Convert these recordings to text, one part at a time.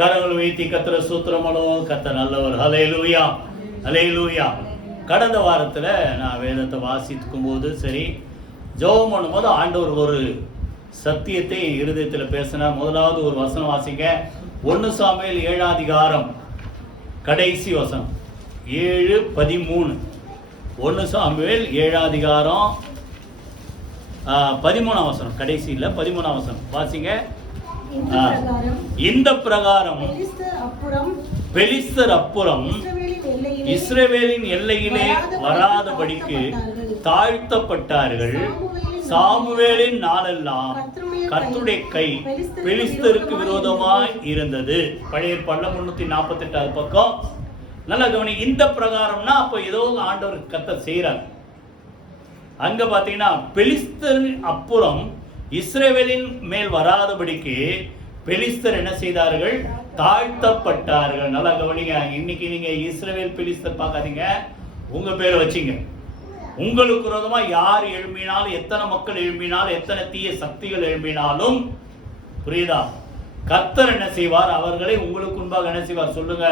கரங்கள் வைத்தி கத்திர சூத்திரமனும் கத்த நல்லவர். ஹல்லேலூயா, ஹல்லேலூயா. கடந்த வாரத்தில் நான் வேதத்தை வாசிக்கும் போது சரி ஜெபம் பண்ணும்போது ஆண்டவர் ஒரு சத்தியத்தை இருதயத்தில் பேசினார். முதலாவது ஒரு வசனம் வாசிங்க. 1 சாமுவேல் 7ஆம் அதிகாரம் கடைசி வசனம் 7:13. 1 சாமுவேல் 7ஆம் அதிகாரம் 13ஆம் வசனம், கடைசியில் 13ஆம் வசனம் வாசிங்க. இந்த பிரகாரம் பெலிஸ்தர் அப்புறம் இஸ்ரவேலின் எல்லையிலே வராதபடிக்கு தாழ்த்தப்பட்டார்கள். சாமுவேலின் நாளெல்லாம் கர்த்தருடைய கை பெலிஸ்தருக்கு விரோதமாய் இருந்தது. பழைய ஏற்பாடுல 348 பக்கம். நல்ல கவனி. இந்த பிரகாரம்னா அப்ப ஏதோ ஆண்டவர் கர்த்தர் செய்யறார். அங்க பாத்தீங்கன்னா பெலிஸ்தர் அப்புறம் இஸ்ரவேலின் மேல் வராதபடிக்கு பெலிஸ்தர் என்ன செய்தார்கள்? தாழ்த்தப்பட்டார்கள். நல்லா கவனிங்க. இன்னைக்கு நீங்க இஸ்ரவேல் பெலிஸ்தர் பார்க்காதீங்க, உங்க பேரை வச்சிங்க. உங்களுக்கு விரோதமா யார் எழும்பினாலும், எத்தனை மக்கள் எழும்பினாலும், எத்தனை தீய சக்திகள் எழும்பினாலும், புரியுதா, கர்த்தர் என்ன செய்வார்? அவர்களை உங்களுக்கு முன்பாக என்ன செய்வார் சொல்லுங்க?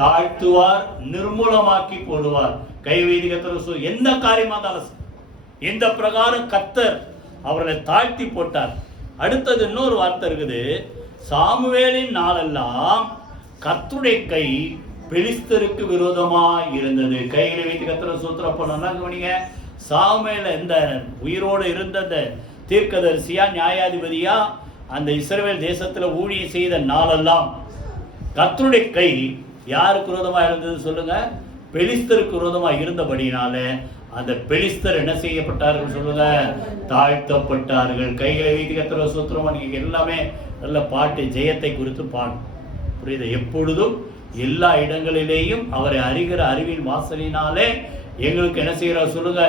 தாழ்த்துவார், நிர்மூலமாக்கி போடுவார். கை வைதி கர்த்தர் எந்த காரியமா இருந்தாலும் இந்த பிரகாரம் கர்த்தர் அவர்களை தாழ்த்தி போட்டார். அடுத்தது இன்னொரு வார்த்தை இருக்குது. சாமுவேலின் நாளெல்லாம் கர்த்தருடைய கை பெலிஸ்தருக்கு விரோதமாய் இருந்தது. கைகளை வைத்து கர்த்தரை சூத்திரம் பண்ணீங்க. சாமுவேல் இந்த உயிரோடு இருந்த தீர்க்கதரிசியா நியாயாதிபதியா அந்த இஸ்ரவேல் தேசத்துல ஊழியம் செய்த நாளெல்லாம் கர்த்தருடைய கை யாருக்கு விரோதமாக இருந்தது சொல்லுங்க? பெலிஸ்தருக்கு விரோதமாக இருந்தபடினால அந்த பெலிஸ்தர் என்ன செய்யப்பட்டார்கள் சொல்லுங்க? தாழ்த்தப்பட்டார்கள். கைகளை வைத்து கர்த்தரை சூத்திரமா. நீங்க எல்லாமே நல்ல பாட்டு ஜெயத்தை குறித்து பாடும், புரியுது? எப்பொழுதும் எல்லா இடங்களிலேயும் அவரை அறிகிற அறிவின் வாசலினாலே எங்களுக்கு என்ன செய்யறார் சொல்லுங்க?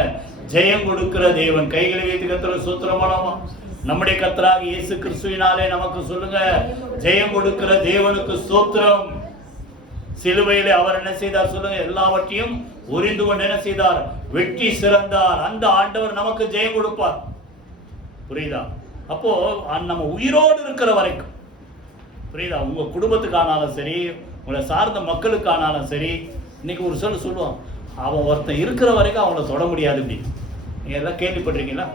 ஜெயம் கொடுக்கிற தேவன். கைகளை வைத்து கர்த்தரை சூத்திரமானோமா. நம்முடைய கர்த்தராகிய இயேசு கிறிஸ்துவினாலே நமக்கு சொல்லுங்க ஜெயம் கொடுக்கிற தேவனுக்கு ஸ்தோத்திரம். சிலுவையிலே அவர் என்ன செய்தார் சொல்லுங்க? எல்லாவற்றையும் உரிந்து கொண்டு என்ன செய்தார்? வெற்றி சிறந்தார். அந்த ஆண்டவர் நமக்கு ஜெயம் கொடுப்பார், புரியுதா? அப்போ நம்ம உயிரோடு இருக்கிற வரைக்கும், புரியுதா, உங்க குடும்பத்துக்கானாலும் சரி, உங்களை சார்ந்த மக்களுக்கானாலும் சரி, இன்னைக்கு ஒரு சொல்லுவான், அவன் ஒருத்தன் இருக்கிற வரைக்கும் அவங்கள தொட முடியாது அப்படின்னு. நீங்க எல்லாம் கேள்விப்பட்டிருக்கீங்களா?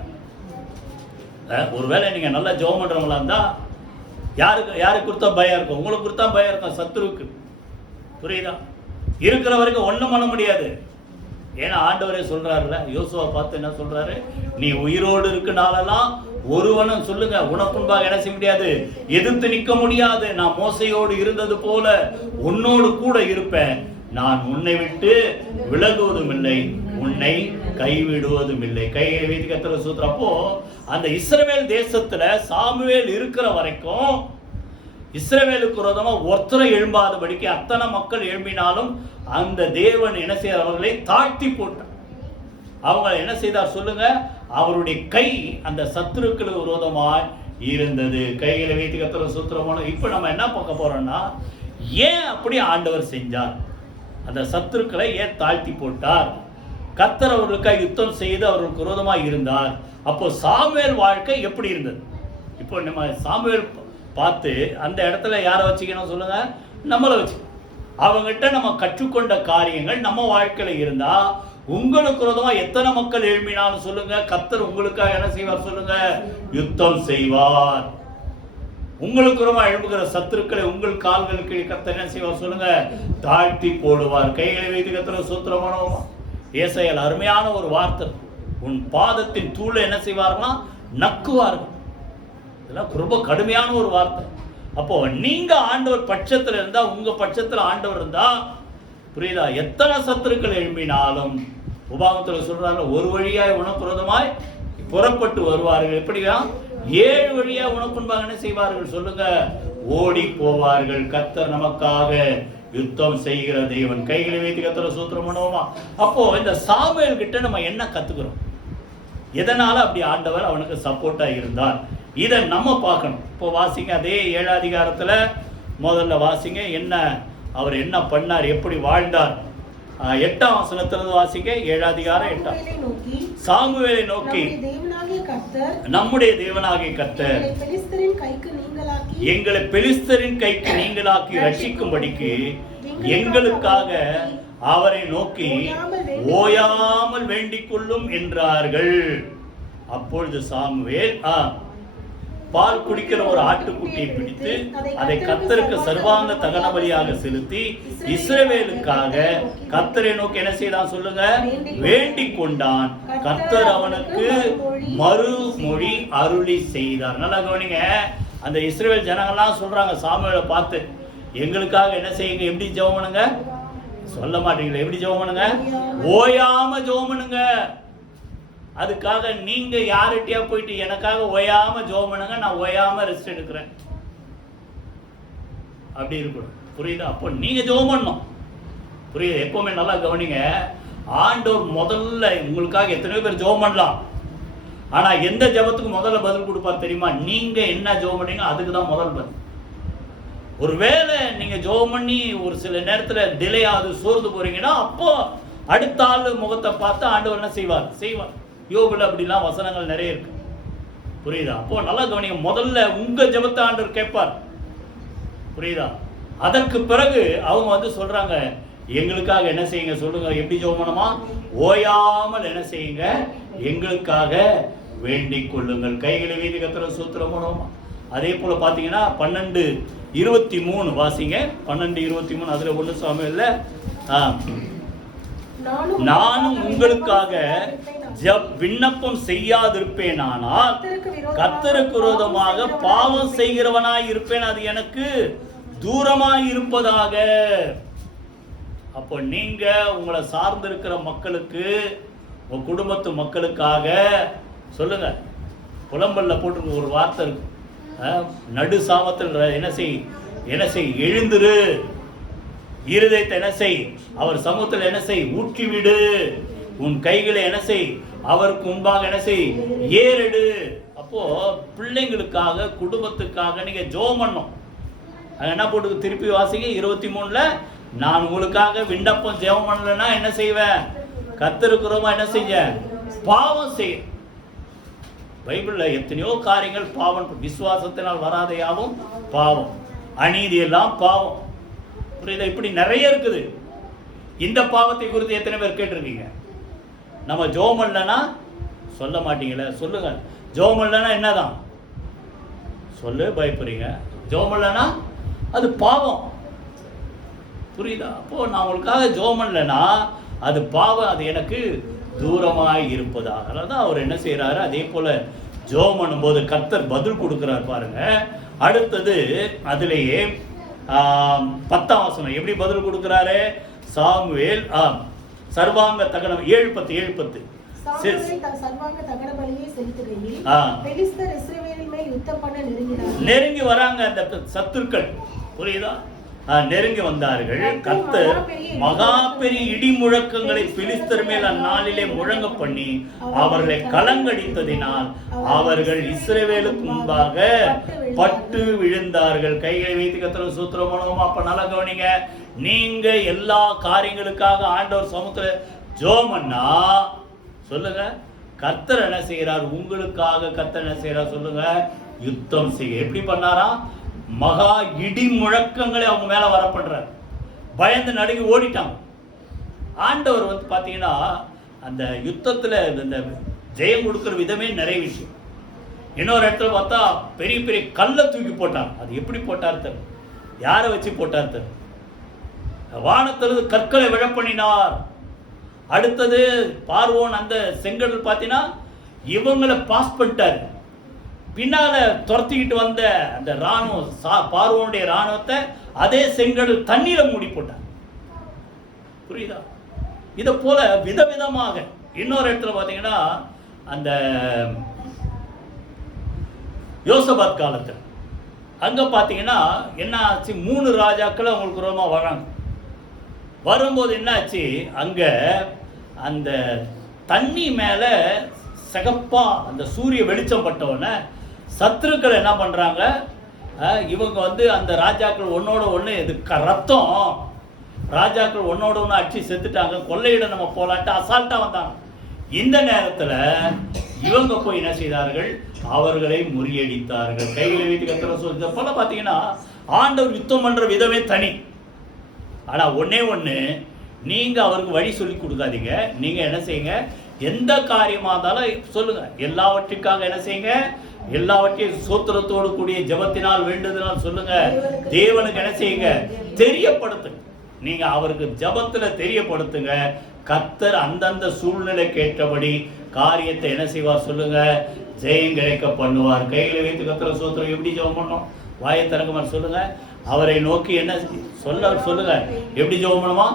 ஒருவேளை நீங்க நல்லா ஜெபம் பண்றவங்களா இருந்தா யாருக்கு கொடுத்தா பயம் இருக்கும்? உங்களுக்கு கொடுத்தா பயம் இருக்கும், சத்துருக்கு, புரியுதா? இருக்கிற வரைக்கும் ஒண்ணும் பண்ண முடியாது. ஏன்னா ஆண்டவரே சொல்றாருல, யோசுவா பார்த்து என்ன சொல்றாரு? நீ உயிரோடு இருக்கனாலலாம் ஒருவனும் சொல்லுங்க உனக்குன்பாக என்ன செய்ய முடியாது, எதிர்த்து நிற்க முடியாது. நான் மோசையோடு இருந்தது போல உன்னோடு கூட இருப்பேன். நான் உன்னை விட்டு விலகுவதும் இல்லை, உன்னை கைவிடுவதும் இல்லை. கையை வைத்து கர்த்தரை சூத்திரம். அப்போ அந்த இஸ்ரவேல் தேசத்துல சாமுவேல் இருக்கிற வரைக்கும் இஸ்ரவேலுக்கு விரோதமா ஒருத்தரை எழும்பாதபடிக்கு அத்தனை மக்கள் எழும்பினாலும் அந்த தேவன் என்ன செய்தார்? அவர்களை தாழ்த்தி போட்டார். அவங்க என்ன செய்தார் சொல்லுங்க? அவருடைய கை அந்த சத்துருக்களுக்கு விரோதமாய் இருந்தது. கைகளை வைத்து கர்த்தரை சூத்திரமான. இப்ப நம்ம என்ன பார்க்க போறோம்னா, ஏன் அப்படி ஆண்டவர் செஞ்சார்? அந்த சத்துருக்களை ஏன் தாழ்த்தி போட்டார்? கர்த்தர் அவர்களுக்காக யுத்தம் செய்து அவர்களுக்கு விரோதமாய் இருந்தார். அப்போ சாமுவேல் வாழ்க்கை எப்படி இருந்தது? இப்போ நம்ம சாமுவேல் பார்த்து அந்த இடத்துல யாரை வச்சுக்கணும் சொல்லுங்க? நம்மளை வச்சு. அவங்ககிட்ட நம்ம கற்றுக்கொண்ட காரியங்கள் நம்ம வாழ்க்கையில இருந்தா உங்களுக்கு விரோதமா எத்தனை மக்கள் எழுப்பினாலும் சொல்லுங்க, கர்த்தர் உங்களுக்காக என்ன செய்வார் சொல்லுங்க? யுத்தம் செய்வார். உங்களுக்கு விரோதமா எழுப்புகிற சத்துருக்களை உங்கள் கால்களுக்கு கர்த்தர் என்ன செய்வார் சொல்லுங்க? தாழ்த்தி போடுவார். கைகளை வைத்து கர்த்தரை சூத்திரமானோமா. ஏசாயால அருமையான ஒரு வார்த்தை, உன் பாதத்தின் தூளை என்ன செய்வார்களா? நக்குவார்கள். இதெல்லாம் ரொம்ப கடுமையான ஒரு வார்த்தை. அப்போ நீங்க ஆண்டவர் பட்சத்தில் இருந்தா, உங்க பட்சத்தில் ஆண்டவர் இருந்தா, புரியுதா, எத்தனை சத்துருக்கள் எழும்பினாலும் உபாகத்தில் சொல்றாங்க, ஒரு வழியாய் உனக்கு விரோதமாய் புறப்பட்டு வருவார்கள். எப்படியா? 7 வழியா உனக்கு முன்பாக என்ன செய்வார்கள் சொல்லுங்க? ஓடி போவார்கள். கர்த்தர் நமக்காக யுத்தம் செய்கிற தேவன். கைகளை வைத்து கர்த்தரை சூத்திரம் பண்ணுவோமா. அப்போ இந்த சாமுவேல் கிட்ட நம்ம என்ன கத்துக்கிறோம்? எதனால அப்படி ஆண்டவர் அவனுக்கு சப்போர்ட்டா இருந்தார்? இதை நம்ம பார்க்கணும். இப்போ வாசிங்க, அதே 7ஆம் அதிகாரத்துல முதல்ல வாசிங்க, என்ன அவர் என்ன பண்ணார், எப்படி வாழ்ந்தார். 8ஆம் வசனத்திலிருந்து வாசிங்க. 7ஆம் அதிகாரம் 8. சாமுவேலை நோக்கி நம்முடைய தேவனாகிய கர்த்தர் எங்களை பெலிஸ்தரின் கைக்கு நீங்களாக்கி ரட்சிக்கும்படிக்கு எங்களுக்காக அவரை நோக்கி ஓயாமல் வேண்டிக் கொள்ளும் என்றார்கள். அப்பொழுது சாமுவேல் பால் குடிக்கிற ஒரு ஆட்டுக்குட்டியை பிடித்து அதை கர்த்தருக்கு சர்வாங்க தகன பலியாக செலுத்தி இஸ்ரவேலுக்காக கர்த்தரை நோக்கி என்ன செய்தான் சொல்லுங்க, வேண்டிக் கொண்டான். கர்த்தர் அவனுக்கு மறுமொழி அருளி செய்தார். நல்லா கவனிங்க, அந்த இஸ்ரவேல் ஜனங்கள்லாம் சொல்றாங்க சாமுவேலை பார்த்து, எங்களுக்காக என்ன செய்யுங்க, எப்படி ஜெபம் பண்ணுங்க, சொல்ல மாட்டீங்களா, எப்படி ஜெபம் பண்ணுங்க, ஓயாம ஜெபம் பண்ணுங்க. அதுக்காக நீங்க யார்கிட்டயா போயிட்டு எனக்காக ஓயாம ஜெபம் பண்ணுங்க, நான் ஓயாம ரெஸ்ட் எடுக்கிறேன் அப்படி இருக்கணும். புரியுதா? அப்போ நீங்க ஜெபம் பண்ணணும். புரியுது? எப்பவுமே நல்லா கவனிங்க, ஆண்டவர் முதல்ல உங்களுக்காக எத்தனையோ பேர் ஜெபம் பண்ணலாம், ஆனா எந்த ஜெபத்துக்கு முதல்ல பதில் கொடுப்பார் தெரியுமா? நீங்க என்ன ஜெபம் பண்ணீங்க அதுக்கு தான் முதல் பதில். ஒருவேளை நீங்க ஜெபம் பண்ணி ஒரு சில நேரத்துல டிலே ஆகுது, சோர்ந்து போறீங்கன்னா, அப்போ அடுத்த ஆள் முகத்தை பார்த்து ஆண்டவர் என்ன செய்வார். யோபுல அப்படிலாம் வசனங்கள் நிறைய இருக்கு. புரியுதா? அப்போ நல்லா கவனிங்க, முதல்ல உங்க ஜெபத்தை ஆண்டவர் கேட்பார். புரியுதா? அதற்கு பிறகு அவங்க சொல்றாங்க, எங்களுக்காக என்ன செய்யுங்க சொல்லுங்க, எப்படி ஜெபம் பண்ணுமா, ஓயாமல் என்ன செய்யுங்க, எங்களுக்காக வேண்டிக் கொள்ளுங்கள், கைகளை வீதி கத்திர சூத்திரம் பண்ணுவோமா. அதே போல பாத்தீங்கன்னா 12:23 வாசிங்க. 12:23 அதுல ஒண்ணு சாமுவேல்ல, நானும் உங்களுக்காக விண்ணப்பம் செய்யாதிருப்பேனானால் கர்த்தருக்கு விரோதமாக பாவம் செய்கிறவனாய் இருப்பேன், அது எனக்கு தூரமாய் இருப்பதாக. அப்போ நீங்க உங்களை சார்ந்திருக்கிற மக்களுக்கு, உங்க குடும்பத்து மக்களுக்காக சொல்லுங்க. புலம்பல்ல போட்டு ஒரு வார்த்தை இருக்கு, நடு சாமத்தில் என்ன செய் எழுந்துரு, இருதயத்தை என்ன செய், அவர் சமூகத்தில் என்ன செய், ஊற்றி விடு, உன் கைகளை என்ன செய், அவருக்கு முன்பாக என்ன செய், ஏறெடு. அப்போ பிள்ளைங்களுக்காக குடும்பத்துக்காக நீங்க ஜெபம் பண்ணணும். என்ன போட்டு திருப்பி வாசிங்க 23ல, நான் உங்களுக்காக விண்ணப்பம் ஜெபம் பண்ணலன்னா என்ன செய்வேன், கர்த்தருக்குறமா என்ன செய்ய, பாவம் செய்ய. பைபிள்ல எத்தனையோ காரியங்கள் பாவம், விசுவாசத்தினால் வராதையாவும் பாவம், அநீதி எல்லாம் பாவம். புரியுதா? இப்படி நிறைய இருக்குது. இந்த பாவத்தை குறித்து எத்தனை பேர் கேட்டிருக்கீங்க? நம்ம ஜெபம் பண்ணலன்னா சொல்ல மாட்டீங்களே, சொல்லுங்க. ஜெபம் பண்ணலன்னா என்னதான் சொல்லு, பயப்படுறீங்க. ஜெபம் பண்ணலன்னா அது பாவம். புரியுதா? அப்போ நான் உங்களுக்காக ஜெபம் பண்ணலன்னா அது பாவம், அது எனக்கு தூரமாய் இருப்பதாக. அதனால்தான் அவர் என்ன செய்யறாரு, அதே போல ஜெபம் பண்ணும்போது கர்த்தர் பதில் கொடுக்கிறார் பாருங்க. அடுத்தது அதிலேயே 10ஆம் வசனம் எப்படி பதில் கொடுக்கிறாரு, சாமுவேல் சர்வாங்க தகனம் 7:10 நெருங்கி வராங்க அந்த சத்துருக்கள். புரியுதா? நெருங்கி வந்தார்கள். கர்த்தர் மகா பெரிய இடி முழக்கங்களை பிலிஸ்தர் மேல் அந்நாளிலே முழங்க பண்ணி அவர்களை கலங்கடித்ததினால் அவர்கள் இஸ்ரவேலுக்கு முன்பாக பட்டு விழுந்தார்கள். கைகளை வைத்து கர்த்தர் சூத்திரம் பண்ணுவோம். அப்ப நல்லா கவனிங்க, நீங்க எல்லா காரியங்களுக்காக ஆண்டவர் சமூகத்துல ஜெபம் பண்ணா சொல்லுங்க, கர்த்தர் என்ன செய்யறார், உங்களுக்காக கர்த்தர் என்ன செய்யறார் சொல்லுங்க, யுத்தம் செய்ய. எப்படி பண்ணாரா, மகா இடி முழக்கங்களை அவங்க மேல வர பண்றார். பயந்து நடுங்கி ஓடிட்டாங்க. ஆண்டவர் பாத்தீங்கன்னா அந்த யுத்தத்துல இந்த ஜெயம் கொடுக்கிற விதமே நிறைய விஷயம். இன்னொரு இடத்துல பார்த்தா பெரிய பெரிய கல்லை தூக்கி போட்டாங்க. அது எப்படி போட்டார் தரு, யாரை வச்சு போட்டார் தரு, வானத்திலிருந்து கற்களை விழ பண்ணினார். அடுத்தது பார்வோன் அந்த செங்கடல் பார்த்தீங்கன்னா இவங்களை பாஸ் பண்ணிட்டார். பின்னால துரத்திக்கிட்டு வந்த அந்த ராணுவம், பார்வோனுடைய ராணுவத்தை அதே செங்கடல் தண்ணீரை மூடி போட்டார். புரியுதா? இதை போல விதவிதமாக. இன்னொரு இடத்துல பார்த்தீங்கன்னா அந்த யோசபாத் காலத்தில் அங்க பார்த்தீங்கன்னா என்ன ஆச்சு, 3 ராஜாக்கள் அவங்களுக்கு ரோமா வராங்க. வரும்போது என்னாச்சு, அங்க அந்த தண்ணி மேல சிகப்பா அந்த சூரிய வெளிச்சம் பட்டவொடனே சத்துருக்கள் என்ன பண்றாங்க, இவங்க அந்த ராஜாக்கள் ஒன்னோட ஒன்று இது ரத்தம், ராஜாக்கள் ஒன்னோட ஒன்று அடிச்சு செத்துட்டாங்க, கொள்ளையிட நம்ம போலான்ட்டு அசால்ட்டா வந்தாங்க. இந்த நேரத்துல இவங்க போய் என்ன செய்தார்கள்? அவர்களை முறியடித்தார்கள். கைகளை வைத்து கர்த்தரை சொல்ல போல பாத்தீங்கன்னா ஆண்டவர் யுத்தம் பண்ற விதமே தனி. ஆனா ஒன்னே ஒண்ணு, நீங்க அவருக்கு வழி சொல்லி கொடுக்காதீங்க. நீங்க என்ன செய்யுங்க? எந்த காரியமா இருந்தாலும் சொல்லுங்க. எல்லாவற்றுக்காக என்ன செய்யுங்க? எல்லாவற்றையும் சோத்திரத்தோடு கூடிய ஜெபத்தினால் வேண்டுதனால் சொல்லுங்க. தேவனுக்கு என்ன செய்யுங்க? தெரியப்படுத்துங்க. நீங்க அவருக்கு ஜெபத்துல தெரியப்படுத்துங்க. கர்த்தர் அந்தந்த சூழ்நிலை கேட்டபடி காரியத்தை என்ன செய்வார்? சொல்லுங்க. ஜெயம் கிடைக்க பண்ணுவார். கைகளை வைத்து கர்த்தரை சோத்திரம் எப்படி ஜெபம் பண்ணோம்? வாயை திறக்குமாறு சொல்லுங்க. அவரை நோக்கி என்ன சொல்லுங்க. எப்படி ஜெபம் பண்ணுமா?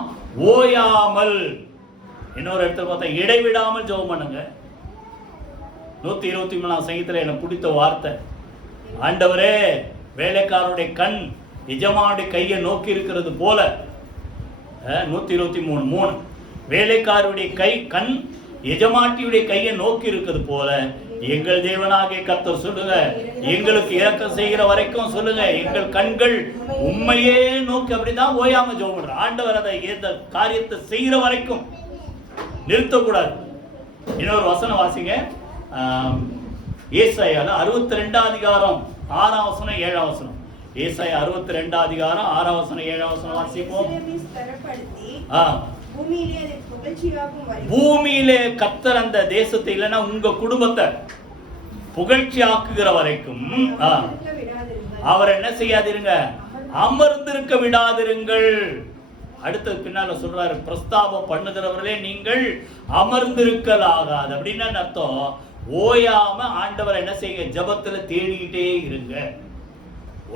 ஓயாமல். இன்னொரு இடத்துல பார்த்தா இடைவிடாமல் ஜெபம் பண்ணுங்க. 123 சங்கீதத்தில் எனக்கு பிடித்த வார்த்தை, ஆண்டவரே வேலைக்காரருடைய கண் எஜமானுடைய கையை நோக்கி இருக்கிறது போல. 123:3 வேலைக்காரருடைய கண் எஜமாட்டியுடைய கையை நோக்கி இருக்கிறது போல எங்கள் தேவனாகிய கர்த்தர் சொல்லுங்க, எங்களுக்கு இரக்கம் செய்கிற வரைக்கும் சொல்லுங்க, எங்கள் கண்கள் உண்மையே நோக்கி. அப்படிதான் ஓயாம ஜெபம் பண்ற ஆண்டவர் அதை இந்த காரியத்தை செய்கிற வரைக்கும் நிறுத்தக்கூடாது. இன்னொரு வசனம் வாசிங்க. ஏசாயால 62 அதிகாரம் 6ஆம் வசனம் 7ஆம் வசனம். ஏசாயா 62 அதிகாரம் 6ஆம் வசனம் 7ஆம் வசனம் வாசிப்போம். பூமியிலே கர்த்தர் அந்த தேசத்தை இல்லைன்னா உங்க குடும்பத்தை புகழ்ச்சி ஆக்குகிற வரைக்கும் அவர் என்ன செய்யாதிருங்க? அமர்ந்திருக்க விடாதிருங்கள். அடுத்தது பின்னால சொல்றாரு, பிரஸ்தாபம் பண்ணுகிறவர்களே நீங்கள் அமர்ந்திருக்கலாகாது. அப்படின்னா அர்த்தம், ஓயாம ஆண்டவர் என்ன செய்யுங்க? ஜெபத்துல தேடிக்கிட்டே இருங்க.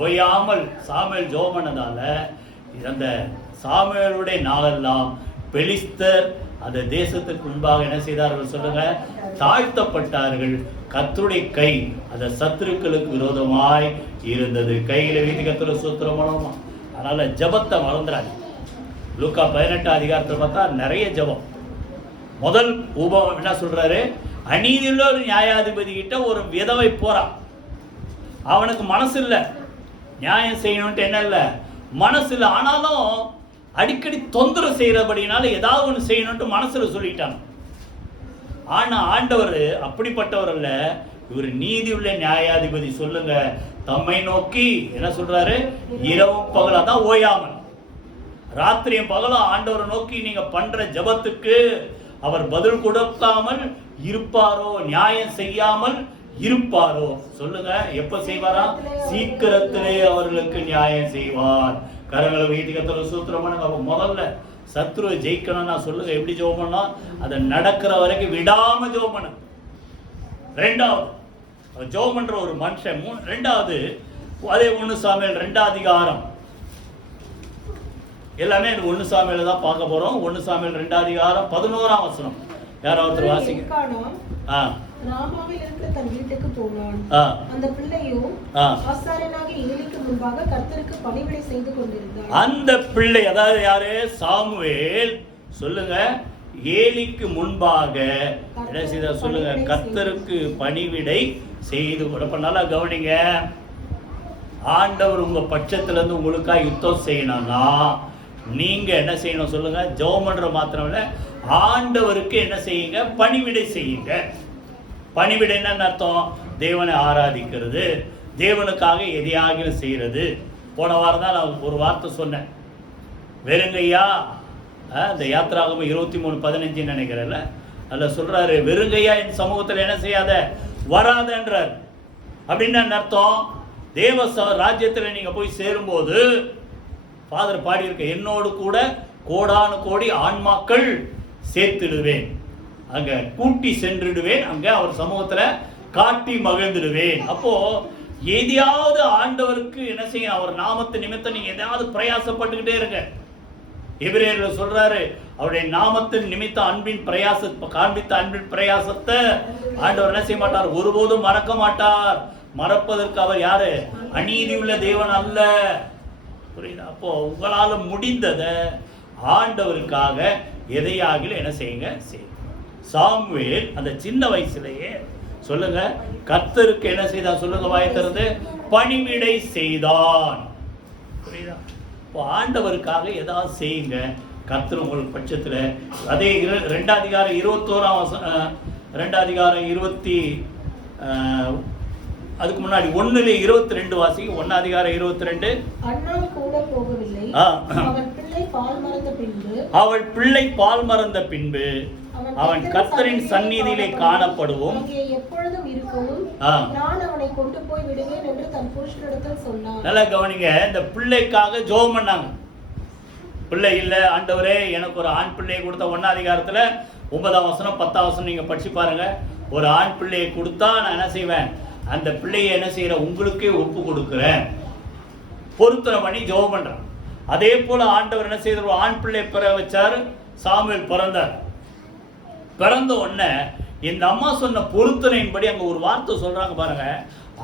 ஓயாமல் சாமுவேல் ஜெபம் பண்ணதால அந்த சாமுவேலுடைய நாளெல்லாம் பெலிஸ்தர் அந்த தேசத்துக்கு முன்பாக என்ன செய்தார்கள்? சொல்லுங்க. தாழ்த்தப்பட்டார்கள். கர்த்தருடைய கை அந்த சத்துருக்களுக்கு விரோதமாய் இருந்தது. கையில வைத்து கர்த்தரை சோத்திரம் பண்ணுமா? அதனால ஜெபத்தை மறந்துடாது. லூக்கா 18 அதிகாரத்தில் பார்த்தா நிறைய ஜெபம். முதல் உபம் என்ன சொல்றாரு? அநீதியுள்ள ஒரு நியாயாதிபதி கிட்ட ஒரு விதவை போறான். அவனுக்கு மனசு இல்லை, நியாயம் செய்யணும்ட்டு என்ன இல்லை, மனசு இல்லை. ஆனாலும் அடிக்கடி தொந்தரவு செய்யறபடினால ஏதாவது ஒன்று செய்யணும்ட்டு மனசுல சொல்லிட்டான். ஆனா ஆண்டவர் அப்படிப்பட்டவர் அல்ல. இவர் நீதி உள்ள நியாயாதிபதி. சொல்லுங்க. தம்மை நோக்கி என்ன சொல்றாரு? இரவும் பகலா தான் ஓயாமல், ராத்திரியும் பகலும் ஆண்டவரை நோக்கி நீங்க பண்ற ஜெபத்துக்கு அவர் பதில் கொடுக்காமல் இருப்பாரோ? நியாயம் செய்யாமல் இருப்பாரோ? சொல்லுங்க. எப்ப செய்வாரா? சீக்கிரத்திலே அவர்களுக்கு நியாயம் செய்வார். கரங்களை வைத்து கர்த்தரை சூத்திரம் பண்ணுங்க. முதல்ல சத்ருவை ஜெயிக்கணும்னா சொல்லுங்க. எப்படி ஜெபம் பண்ணோம்? அதை நடக்கிற வரைக்கும் விடாம ஜெபம் பண்ண. ரெண்டாவது ஜெபம் பண்ற ஒரு மனுஷன். ரெண்டாவது அதே 1 சாமுவேல் 2 அதிகாரம். எல்லாமே 1 சாமுவேல தான் பார்க்க போறோம். 1 சாமுவேல் 2 அதிகாரம் 11ஆம் வசனம். யாராவது ஒருத்தர் வாசிங்க. ராமாவில் இருக்கிற தன் வீட்டுக்கு போனான். அந்த பிள்ளையோ ஆசாரியனாகிய ஏலிக்கு முன்பாக கர்த்தருக்கு பணிவிடை செய்து கொண்டிருந்தான். அந்த பிள்ளை அதாவது யாரு? சாமுவேல். சொல்லுங்க. ஏலிக்கு முன்பாக என்ன செய்த? சொல்லுங்க. கர்த்தருக்கு பணிவிடை செய்து. அப்ப நல்லா கவனிங்க. ஆண்டவர் உங்க பட்சத்துல இருந்து உங்களுக்காக யுத்தம் செய்யணும்னா நீங்க என்ன செய்யணும்? சொல்லுங்க. ஜெபம் பண்ற மாத்திரம் இல்ல, ஆண்டவருக்கு என்ன செய்யுங்க? பணிவிடை செய்யுங்க. பணிவிடை என்னன்னு அர்த்தம்? தேவனை ஆராதிக்கிறது, தேவனுக்காக எதையாக செய்யறது. போன வாரம் தான் நான் ஒரு வார்த்தை சொன்னேன். வெறுங்கையா இந்த யாத்திராகமம் 23:15 நினைக்கிறேன்ல, அதில் சொல்றாரு, வெறுங்கையா என் சமூகத்தில் என்ன செய்யாத வராதன்றார். அப்படின்னு அர்த்தம், தேவ ராஜ்யத்தில் நீங்க போய் சேரும்போது ஃபாதர் பாடியிருக்க, என்னோடு கூட கோடானு கோடி ஆன்மாக்கள் சேர்த்துடுவேன், அங்க கூட்டி சென்றுடுவேன், அங்க அவர் சமூகத்துல காட்டி மகிழ்ந்துடுவேன். அப்போ எதையாவது ஆண்டவருக்கு என்ன செய்ய, அவர் நாமத்து நிமித்தம் நீங்க எதையாவது பிரயாசப்பட்டுக்கிட்டே இருங்க. எபிரேயர்ல சொல்றாரு, அவருடைய நாமத்தின் நிமித்த அன்பின் காண்பித்த அன்பின் பிரயாசத்தை ஆண்டவர் என்ன செய்ய மாட்டார், ஒருபோதும் மறக்க மாட்டார். மறப்பதற்கு அவர் யாரு? அநீதி உள்ள தேவன் அல்ல. புரியுதா? அப்போ உங்களால முடிந்ததை ஆண்டவருக்காக எதையாகில என்ன செய்யுங்க. சாமுவேல் அந்த சின்ன வயசுலயே சொல்லுங்க, கர்த்தருக்கு என்ன செய்தான் சொல்லுங்க, வாயை திறந்து பணிவிடை செய்தான். புரியுதா? இப்போ ஆண்டவருக்காக ஏதாவது செய்யுங்க. கர்த்தர் உங்களுக்கு பட்சத்தில் அதே 2 அதிகாரம் 21 அதுக்கு முன்னாடி 1:22 வாசிங்க. 1 அதிகாரம் 22. அன்னாள் கூட போகவில்லை, அவள் பிள்ளை பால் மறந்த பின்பு அவன் கர்த்தரின் சந்நிதியிலே காணப்படுவோம், எப்பொழுதும் இருக்கவும் நான் அவனை கொண்டு போய் விடுவேன் என்று தன் புருஷனிடத்தில் சொன்னான். நல்லா கவனிங்க, இந்த பிள்ளைக்காக ஜெபம் பண்ணாங்க. பிள்ளை இல்லை ஆண்டவரே, எனக்கு ஒரு ஆண் பிள்ளையை கொடுத்த 1 அதிகாரத்தில் 9ஆம் வசனம் 10ஆம் வசனம் நீங்க படிச்சு பாருங்க. ஒரு ஆண் பிள்ளையை கொடுத்தா நான் என்ன செய்வேன், அந்த பிள்ளையை என்ன செய்யற உங்களுக்கே ஒப்பு கொடுக்கிறேன், பொருத்தனை பண்ணி ஜெபம் பண்றேன். அதே போல ஆண்டவர் என்ன செய்தார், ஒரு ஆண் பிள்ளை பெற வச்சார். சாமுவேல் பிறந்தார். பிறந்த உடனே இந்த அம்மா சொன்ன பொருத்தனையின்படி அங்க ஒரு வார்த்தை சொல்றாங்க பாருங்க,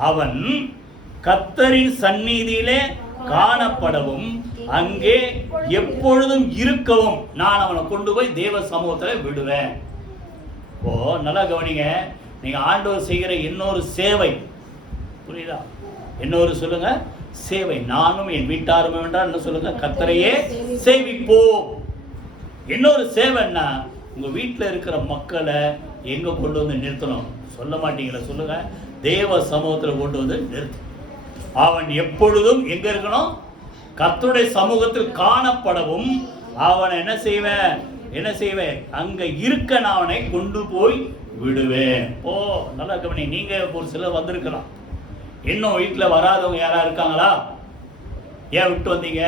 அவன் கர்த்தரின் சந்நிதியிலே காணப்படவும் அங்கே எப்பொழுதும் இருக்கவும் நான் அவனை கொண்டு போய் தேவ சமூகத்தில் விடுவேன். ஓ நல்லா கவனிங்க, நீங்க ஆண்டவர் செய்கிற இன்னொரு சேவை புரியுதா? இன்னொரு சொல்லுங்க சேவை. நானும் என் வீட்டாரும் என்றால் என்ன சொல்லுங்க, கர்த்தரையே சேவிப்போம். இன்னொரு சேவைன்னா உங்க வீட்டில் இருக்கிற மக்களை எங்க கொண்டு வந்து நிறுத்தணும் சொல்ல மாட்டீங்களா? சொல்லுங்க, தேவ சமூகத்தில் கொண்டு வந்து நிறுத்தணும். அவன் எப்பொழுதும் எங்க இருக்கணும், கர்த்தருடைய சமூகத்தில் காணப்படவும் அவனை என்ன செய்வேன் அங்க இருக்க நான் அவனை கொண்டு போய் விடுவேன். ஓ நல்லா கவனி, நீங்க ஒரு சிலர் வந்திருக்கலாம், இன்னும் வீட்டில் வராதவங்க யாரா இருக்காங்களா? ஏன் விட்டு வந்தீங்க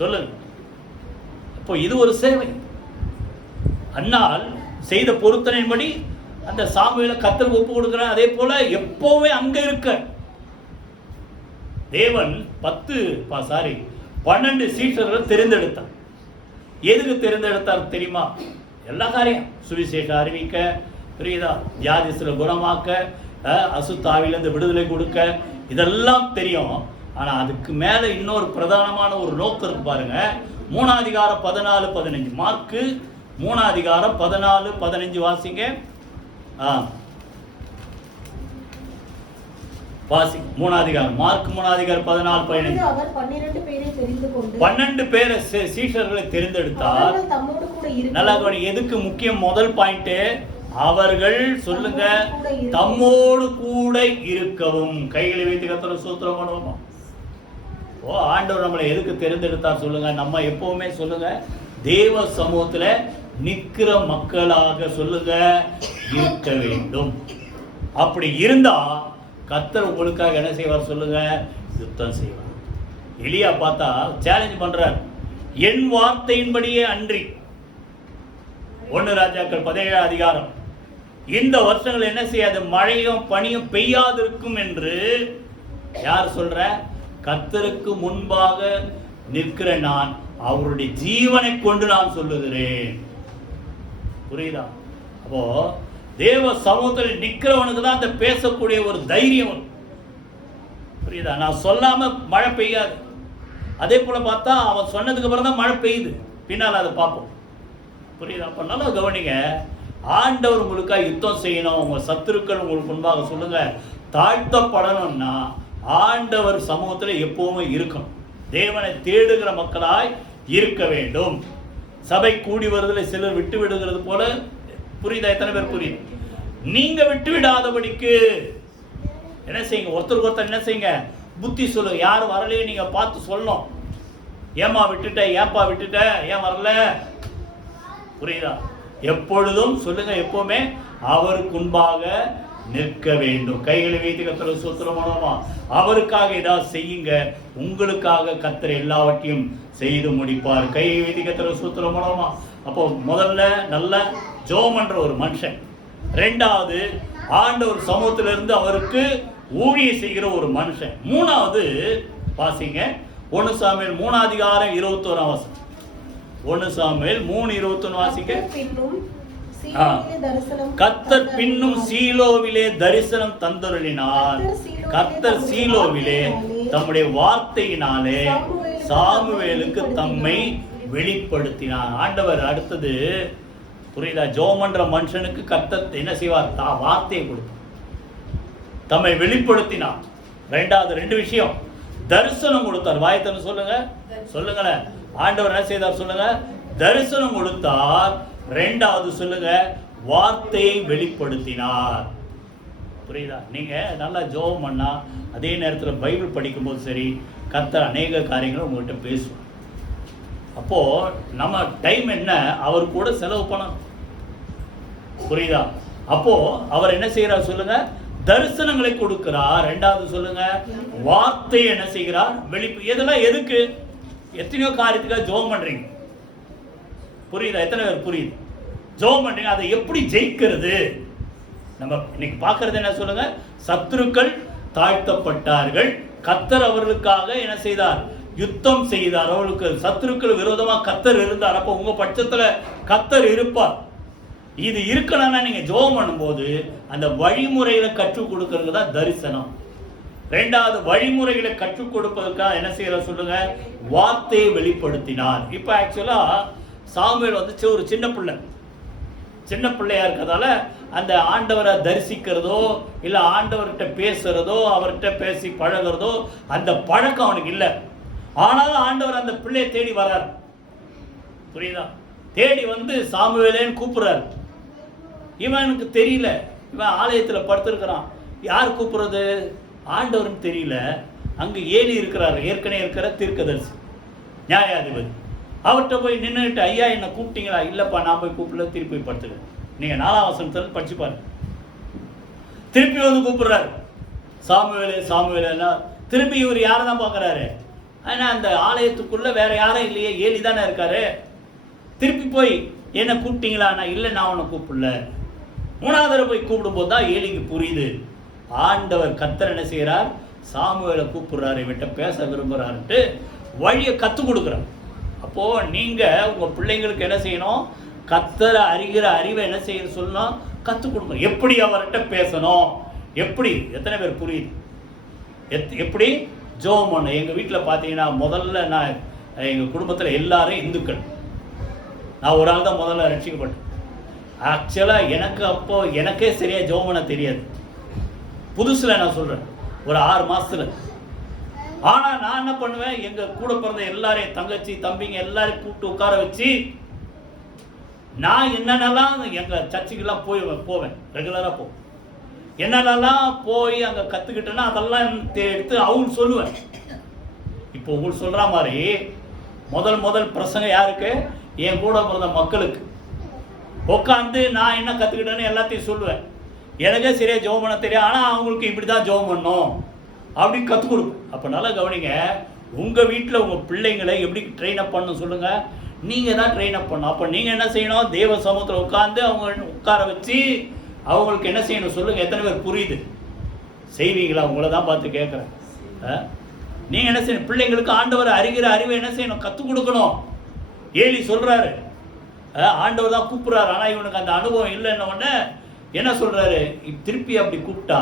சொல்லுங்க. இப்போ இது ஒரு சேவை. அன்னால் செய்த பொருத்தனையின்படி அந்த சாமுவேலை கர்த்தருக்கு ஒப்பு கொடுக்கிறார். அதே போல எப்போவே அங்க இருக்க தேவன் 12 சீஷர்கள் தெரிந்தெடுத்தார். எதுக்கு தெரிந்தெடுத்தார் தெரியுமா? எல்லா காரியம், சுவிசேஷம் அறிவிக்க, புரியுதா, வியாதிஸ்ல குணமாக்க, அசுத்தாவிலிருந்து விடுதலை கொடுக்க, இதெல்லாம் தெரியும். ஆனா அதுக்கு மேல இன்னொரு பிரதானமான ஒரு நோக்கம் இருக்கு பாருங்க. 3 அதிகாரம் 14-15 மார்க்கு 3 அதிகாரம் 14-15 வாசிங்க. வாசி 3 அதிகாரம் மார்க் 3 அதிகாரம் 14-15. அவர் 12 பேரை தெரிந்து கொண்டு 12 பேரை சீஷர்களை தெரிந்தெடுத்தார். நல்லா கவனி, எதுக்கு முக்கியம்? முதல் பாயிண்ட், அவர்கள் சொல்லுங்க தம்மோடு கூட இருக்கவும். கைகளை வைத்து கர்த்தரை ஸ்தோத்திரம் பண்ணுவோம். ஓ ஆண்டவர் நம்மளை எதுக்கு தெரிந்தெடுத்தார் சொல்லுங்க? நம்ம எப்பவுமே சொல்லுங்க தேவ சமூகத்துல நிக்கிற மக்களாக சொல்லுங்க இருக்க வேண்டும். அப்படி இருந்தா கர்த்தர் உங்களுக்காக என்ன செய்வார் சொல்லுங்க, யுத்தம் செய்வார். எலியா பார்த்தா சேலஞ்ச் பண்றார், என் வார்த்தையின்படியே அன்றி. 1 ராஜாக்கள் 17 அதிகாரம். இந்த வருஷங்கள் என்ன செய்யாது, மழையும் பனியும் பெய்யாதிருக்கும் என்று யார் சொல்ற? கர்த்தருக்கு முன்பாக நிற்கிற நான் அவருடைய ஜீவனை கொண்டு நான் சொல்லுகிறேன். புரியுதா? அப்போ தேவ சமூகத்தில் நிற்கிறவனுக்கு தான் அந்த பேசக்கூடிய ஒரு தைரியம். புரியுதா? நான் சொல்லாம மழை பெய்யாது. அதே போல பார்த்தா அவன் சொன்னதுக்கு அப்புறம் தான் மழை பெய்யுது, பின்னால் அதை பார்ப்போம். புரியுதா? அப்ப நல்லா கவனிங்க, ஆண்டவர் உங்களுக்காக யுத்தம் செய்யணும். உங்க சத்துருக்கள் உங்களுக்கு முன்பாக சொல்லுங்க தாழ்த்தப்படணும்னா ஆண்டவர் சமூகத்தில் எப்பவுமே இருக்கணும். தேவனை தேடுகிற மக்களாய் இருக்க வேண்டும். சபை கூடி வருவதில் சிலர் விட்டு விடுகிறது போல, புரியுதா? எத்தனை பேர் புரியுது? நீங்க விட்டு விடாதபடிக்கு என்ன செய்யுங்க, ஒருத்தருக்கு ஒருத்தர் என்ன செய்யுங்க, புத்தி சொல்லுங்க. யாரும் வரலையே நீங்க பார்த்து சொல்லணும். ஏமா விட்டுட்ட, ஏப்பா விட்டுட்ட, ஏன் வரல? புரியுதா? எப்பொழுதும் சொல்லுங்க, எப்பவுமே அவருக்கு முன்பாக நிற்க வேண்டும். கைகளை வைத்து கர்த்தரை ஸ்தோத்திரம் பண்ணுவோமா? அவருக்காக ஏதாவது செய்யுங்க, உங்களுக்காக கர்த்தர் எல்லாவற்றையும் செய்து முடிப்பார். கையை வைத்து கர்த்தரை ஸ்தோத்திரம் பண்ணுவோமா? அப்போ முதல்ல நல்ல ஜெபம் பண்ற ஒரு மனுஷன், 2வது ஆண்டவர் சமூகத்திலிருந்து அவருக்கு ஊழியம் செய்கிற ஒரு மனுஷன், 3வது வாசிங்க 1 சாமுவேல் 3 அதிகாரம் 21 வசனம். 1 சாமுவேல் 3:21 வாசிங்க. கர்த்தர் பின்னும் சீலோவிலே தரிசனம் தந்தருளினார். கர்த்தர் சீலோவிலே தம்முடைய வார்த்தையினாலே சாமுவேலுக்கு தம்மை வெளிப்படுத்தினார். ஆண்டவர் அடுத்தது புரியுதா, ஜோமன்ற மனுஷனுக்கு கர்த்தர் என்ன செய்வார், வார்த்தையை கொடுத்தார், தம்மை வெளிப்படுத்தினார். 2வது 2 விஷயம், தரிசனம் கொடுத்தார். வாயத்தன்னு சொல்லுங்க, சொல்லுங்களேன். ஆண்டவர் என்ன செய்தார் சொல்லுங்க? தரிசனம் கொடுத்தார். ரெண்டாவது சொல்லுங்க, வார்த்தையை வெளிப்படுத்தினார். புரியுதா? நீங்க நல்லா ஜெபம் பண்ணா, அதே நேரத்தில் பைபிள் படிக்கும்போது சரி, கர்த்தர் அநேக காரியங்களும் உங்கள்கிட்ட பேசுவோம். அப்போ நம்ம டைம் என்ன, அவர் கூட செலவு பண்ணணும். புரியுதா? அப்போ அவர் என்ன செய்யறார் சொல்லுங்க? தரிசனங்களை கொடுக்கிறார். ரெண்டாவது சொல்லுங்க, வார்த்தை என்ன செய்கிறார்? இதெல்லாம் எதுக்கு? எத்தனையோ காரியத்துக்காக ஜெபம் பண்றீங்க. புரியுதா? எத்தனை பேர் புரியுது? ஜெபம் பண்றீங்க. அதை எப்படி ஜெயிக்கிறது? நம்ம இன்னைக்கு பார்க்கறது என்ன சொல்லுங்க? சத்துருக்கள் தாழ்த்தப்பட்டார்கள், கர்த்தர் அவர்களுக்காக என்ன செய்தார்? யுத்தம் செய்தார். அவர்களுக்கு சத்துருக்கள் விரோதமாக கர்த்தர் இருந்தார். அப்போ உங்க பட்சத்துல கர்த்தர் இருப்பார். இது இருக்கணும்னா நீங்க ஜெபம் பண்ணும்போது அந்த வழிமுறைகளை கற்றுக் கொடுக்கிறது தான் தரிசனம். ரெண்டாவது, வழிமுறைகளை கற்றுக் கொடுப்பதற்காக என்ன செய்யற சொல்லுங்க? வார்த்தையை வெளிப்படுத்தினார். இப்ப ஆக்சுவலா சாமுவேல் வந்து ஒரு சின்ன பிள்ளையா இருக்கிறதால அந்த ஆண்டவரை தரிசிக்கிறதோ இல்ல ஆண்டவர்கிட்ட பேசுறதோ அவர்கிட்ட பேசி பழகிறதோ அந்த பழக்கம் அவனுக்கு இல்லை. ஆனாலும் ஆண்டவர் அந்த பிள்ளையை தேடி வர்றார். புரியுதா? தேடி வந்து சாமுவேலேன்னு கூப்பிடுறாரு. இவனுக்கு தெரியல, இவன் ஆலயத்தில் படுத்திருக்கிறான். யார் கூப்பிடுறது? ஆண்டவர்னு தெரியல. அங்கு ஏலி இருக்கிறார், ஏற்கனவே இருக்கிற தீர்க்கதரிசி நியாயாதிபதி. அவர்கிட்ட போய் நின்றுட்டு, ஐயா என்ன கூப்பிட்டீங்களா? இல்லைப்பா நான் போய் கூப்பிடல, திருப்பி போய் படுத்துக்கிறேன். நீங்கள் 4ஆம் வசனத்தில் படிச்சு பாருங்க. திருப்பி வந்து கூப்பிடுறாரு, சாமுவேலே. திருப்பி இவர் யாரை தான் பார்க்குறாரு? ஆனால் அந்த ஆலயத்துக்குள்ளே வேற யாரும் இல்லையே, ஏலி தானே இருக்காரு. திருப்பி போய் என்ன கூப்பிட்டீங்களா? நான் இல்லை, நான் உன்னை கூப்பிடல. 3வது தடவை போய் கூப்பிடும்போது தான் ஏலிக்கு புரியுது, ஆண்டவர் கர்த்தர் என்ன செய்கிறார்? சாமுவேலை கூப்பிடுறாரு, இவன்கிட்ட பேச விரும்புகிறாருன்ட்டு வழியை கற்றுக் கொடுக்குறார். அப்போது நீங்கள் உங்கள் பிள்ளைங்களுக்கு என்ன செய்யணும்? கர்த்தரை அறிகிற அறிவை என்ன செய்ய சொல்லணும்? கற்றுக் கொடுக்கணும். எப்படி அவர்கிட்ட பேசணும், எப்படி, எத்தனை பேர் புரியுது? எப்படி ஜெபம் பண்ணணும். எங்கள் வீட்டில் பார்த்தீங்கன்னா முதல்ல நான் எங்கள் குடும்பத்தில் எல்லாரும் இந்துக்கள். நான் ஒரு ஆள் தான் முதல்ல ரட்சிக்கப்பட்டேன். ஆக்சுவலாக எனக்கு அப்போ எனக்கே சரியாக ஜெபம் பண்ண தெரியாது. புதுசில் நான் சொல்கிறேன், ஒரு 6 மாதத்தில். ஆனால் நான் என்ன பண்ணுவேன், எங்கள் கூட பிறந்த எல்லாரையும், தங்கச்சி தம்பிங்க எல்லாரையும் கூப்பிட்டு உட்கார வச்சு நான் என்னென்னலாம் எங்கள் சர்ச்சுக்கெல்லாம் போவேன், ரெகுலராக போவேன். என்னென்னலாம் போய் அங்கே கற்றுக்கிட்டேன்னா அதெல்லாம் எடுத்து அவங்க சொல்லுவேன். இப்போ உங்களுக்கு சொல்கிற மாதிரி முதல் பிரசங்க யாருக்கு? என் கூட பிறந்த மக்களுக்கு உட்காந்து நான் என்ன கற்றுக்கிட்டேன்னு எல்லாத்தையும் சொல்லுவேன். எனக்கே சரியாக ஜெபம் பண்ண தெரியும், ஆனால் அவங்களுக்கு இப்படி தான் ஜெபம் பண்ணணும் அப்படின்னு கற்றுக் கொடுப்பேன். அப்போ நல்லா கவனிங்க, உங்கள் வீட்டில் உங்கள் பிள்ளைங்களை எப்படி ட்ரெயின் அப் பண்ணணும் சொல்லுங்கள்? நீங்கள் தான் ட்ரெயின் அப் பண்ணணும். அப்போ நீங்கள் என்ன செய்யணும்? தேவ சமூகத்தில் உட்காந்து அவங்க உட்கார வச்சு அவங்களுக்கு என்ன செய்யணும் சொல்லுங்கள்? எத்தனை பேர் புரியுது? செய்வீங்களா? உங்களை தான் பார்த்து கேட்குறேன். நீங்கள் என்ன செய்யணும்? பிள்ளைங்களுக்கு ஆண்டவர் அறிகிற அறிவை என்ன செய்யணும்? கற்றுக் கொடுக்கணும். ஏலி சொல்கிறாரு, ஆண்டவர் தான் கூப்பிட்றாரு, ஆனால் இவனுக்கு அந்த அனுபவம் இல்லைன்ன உடனே என்ன சொல்கிறாரு? திருப்பி அப்படி கூப்பிட்டா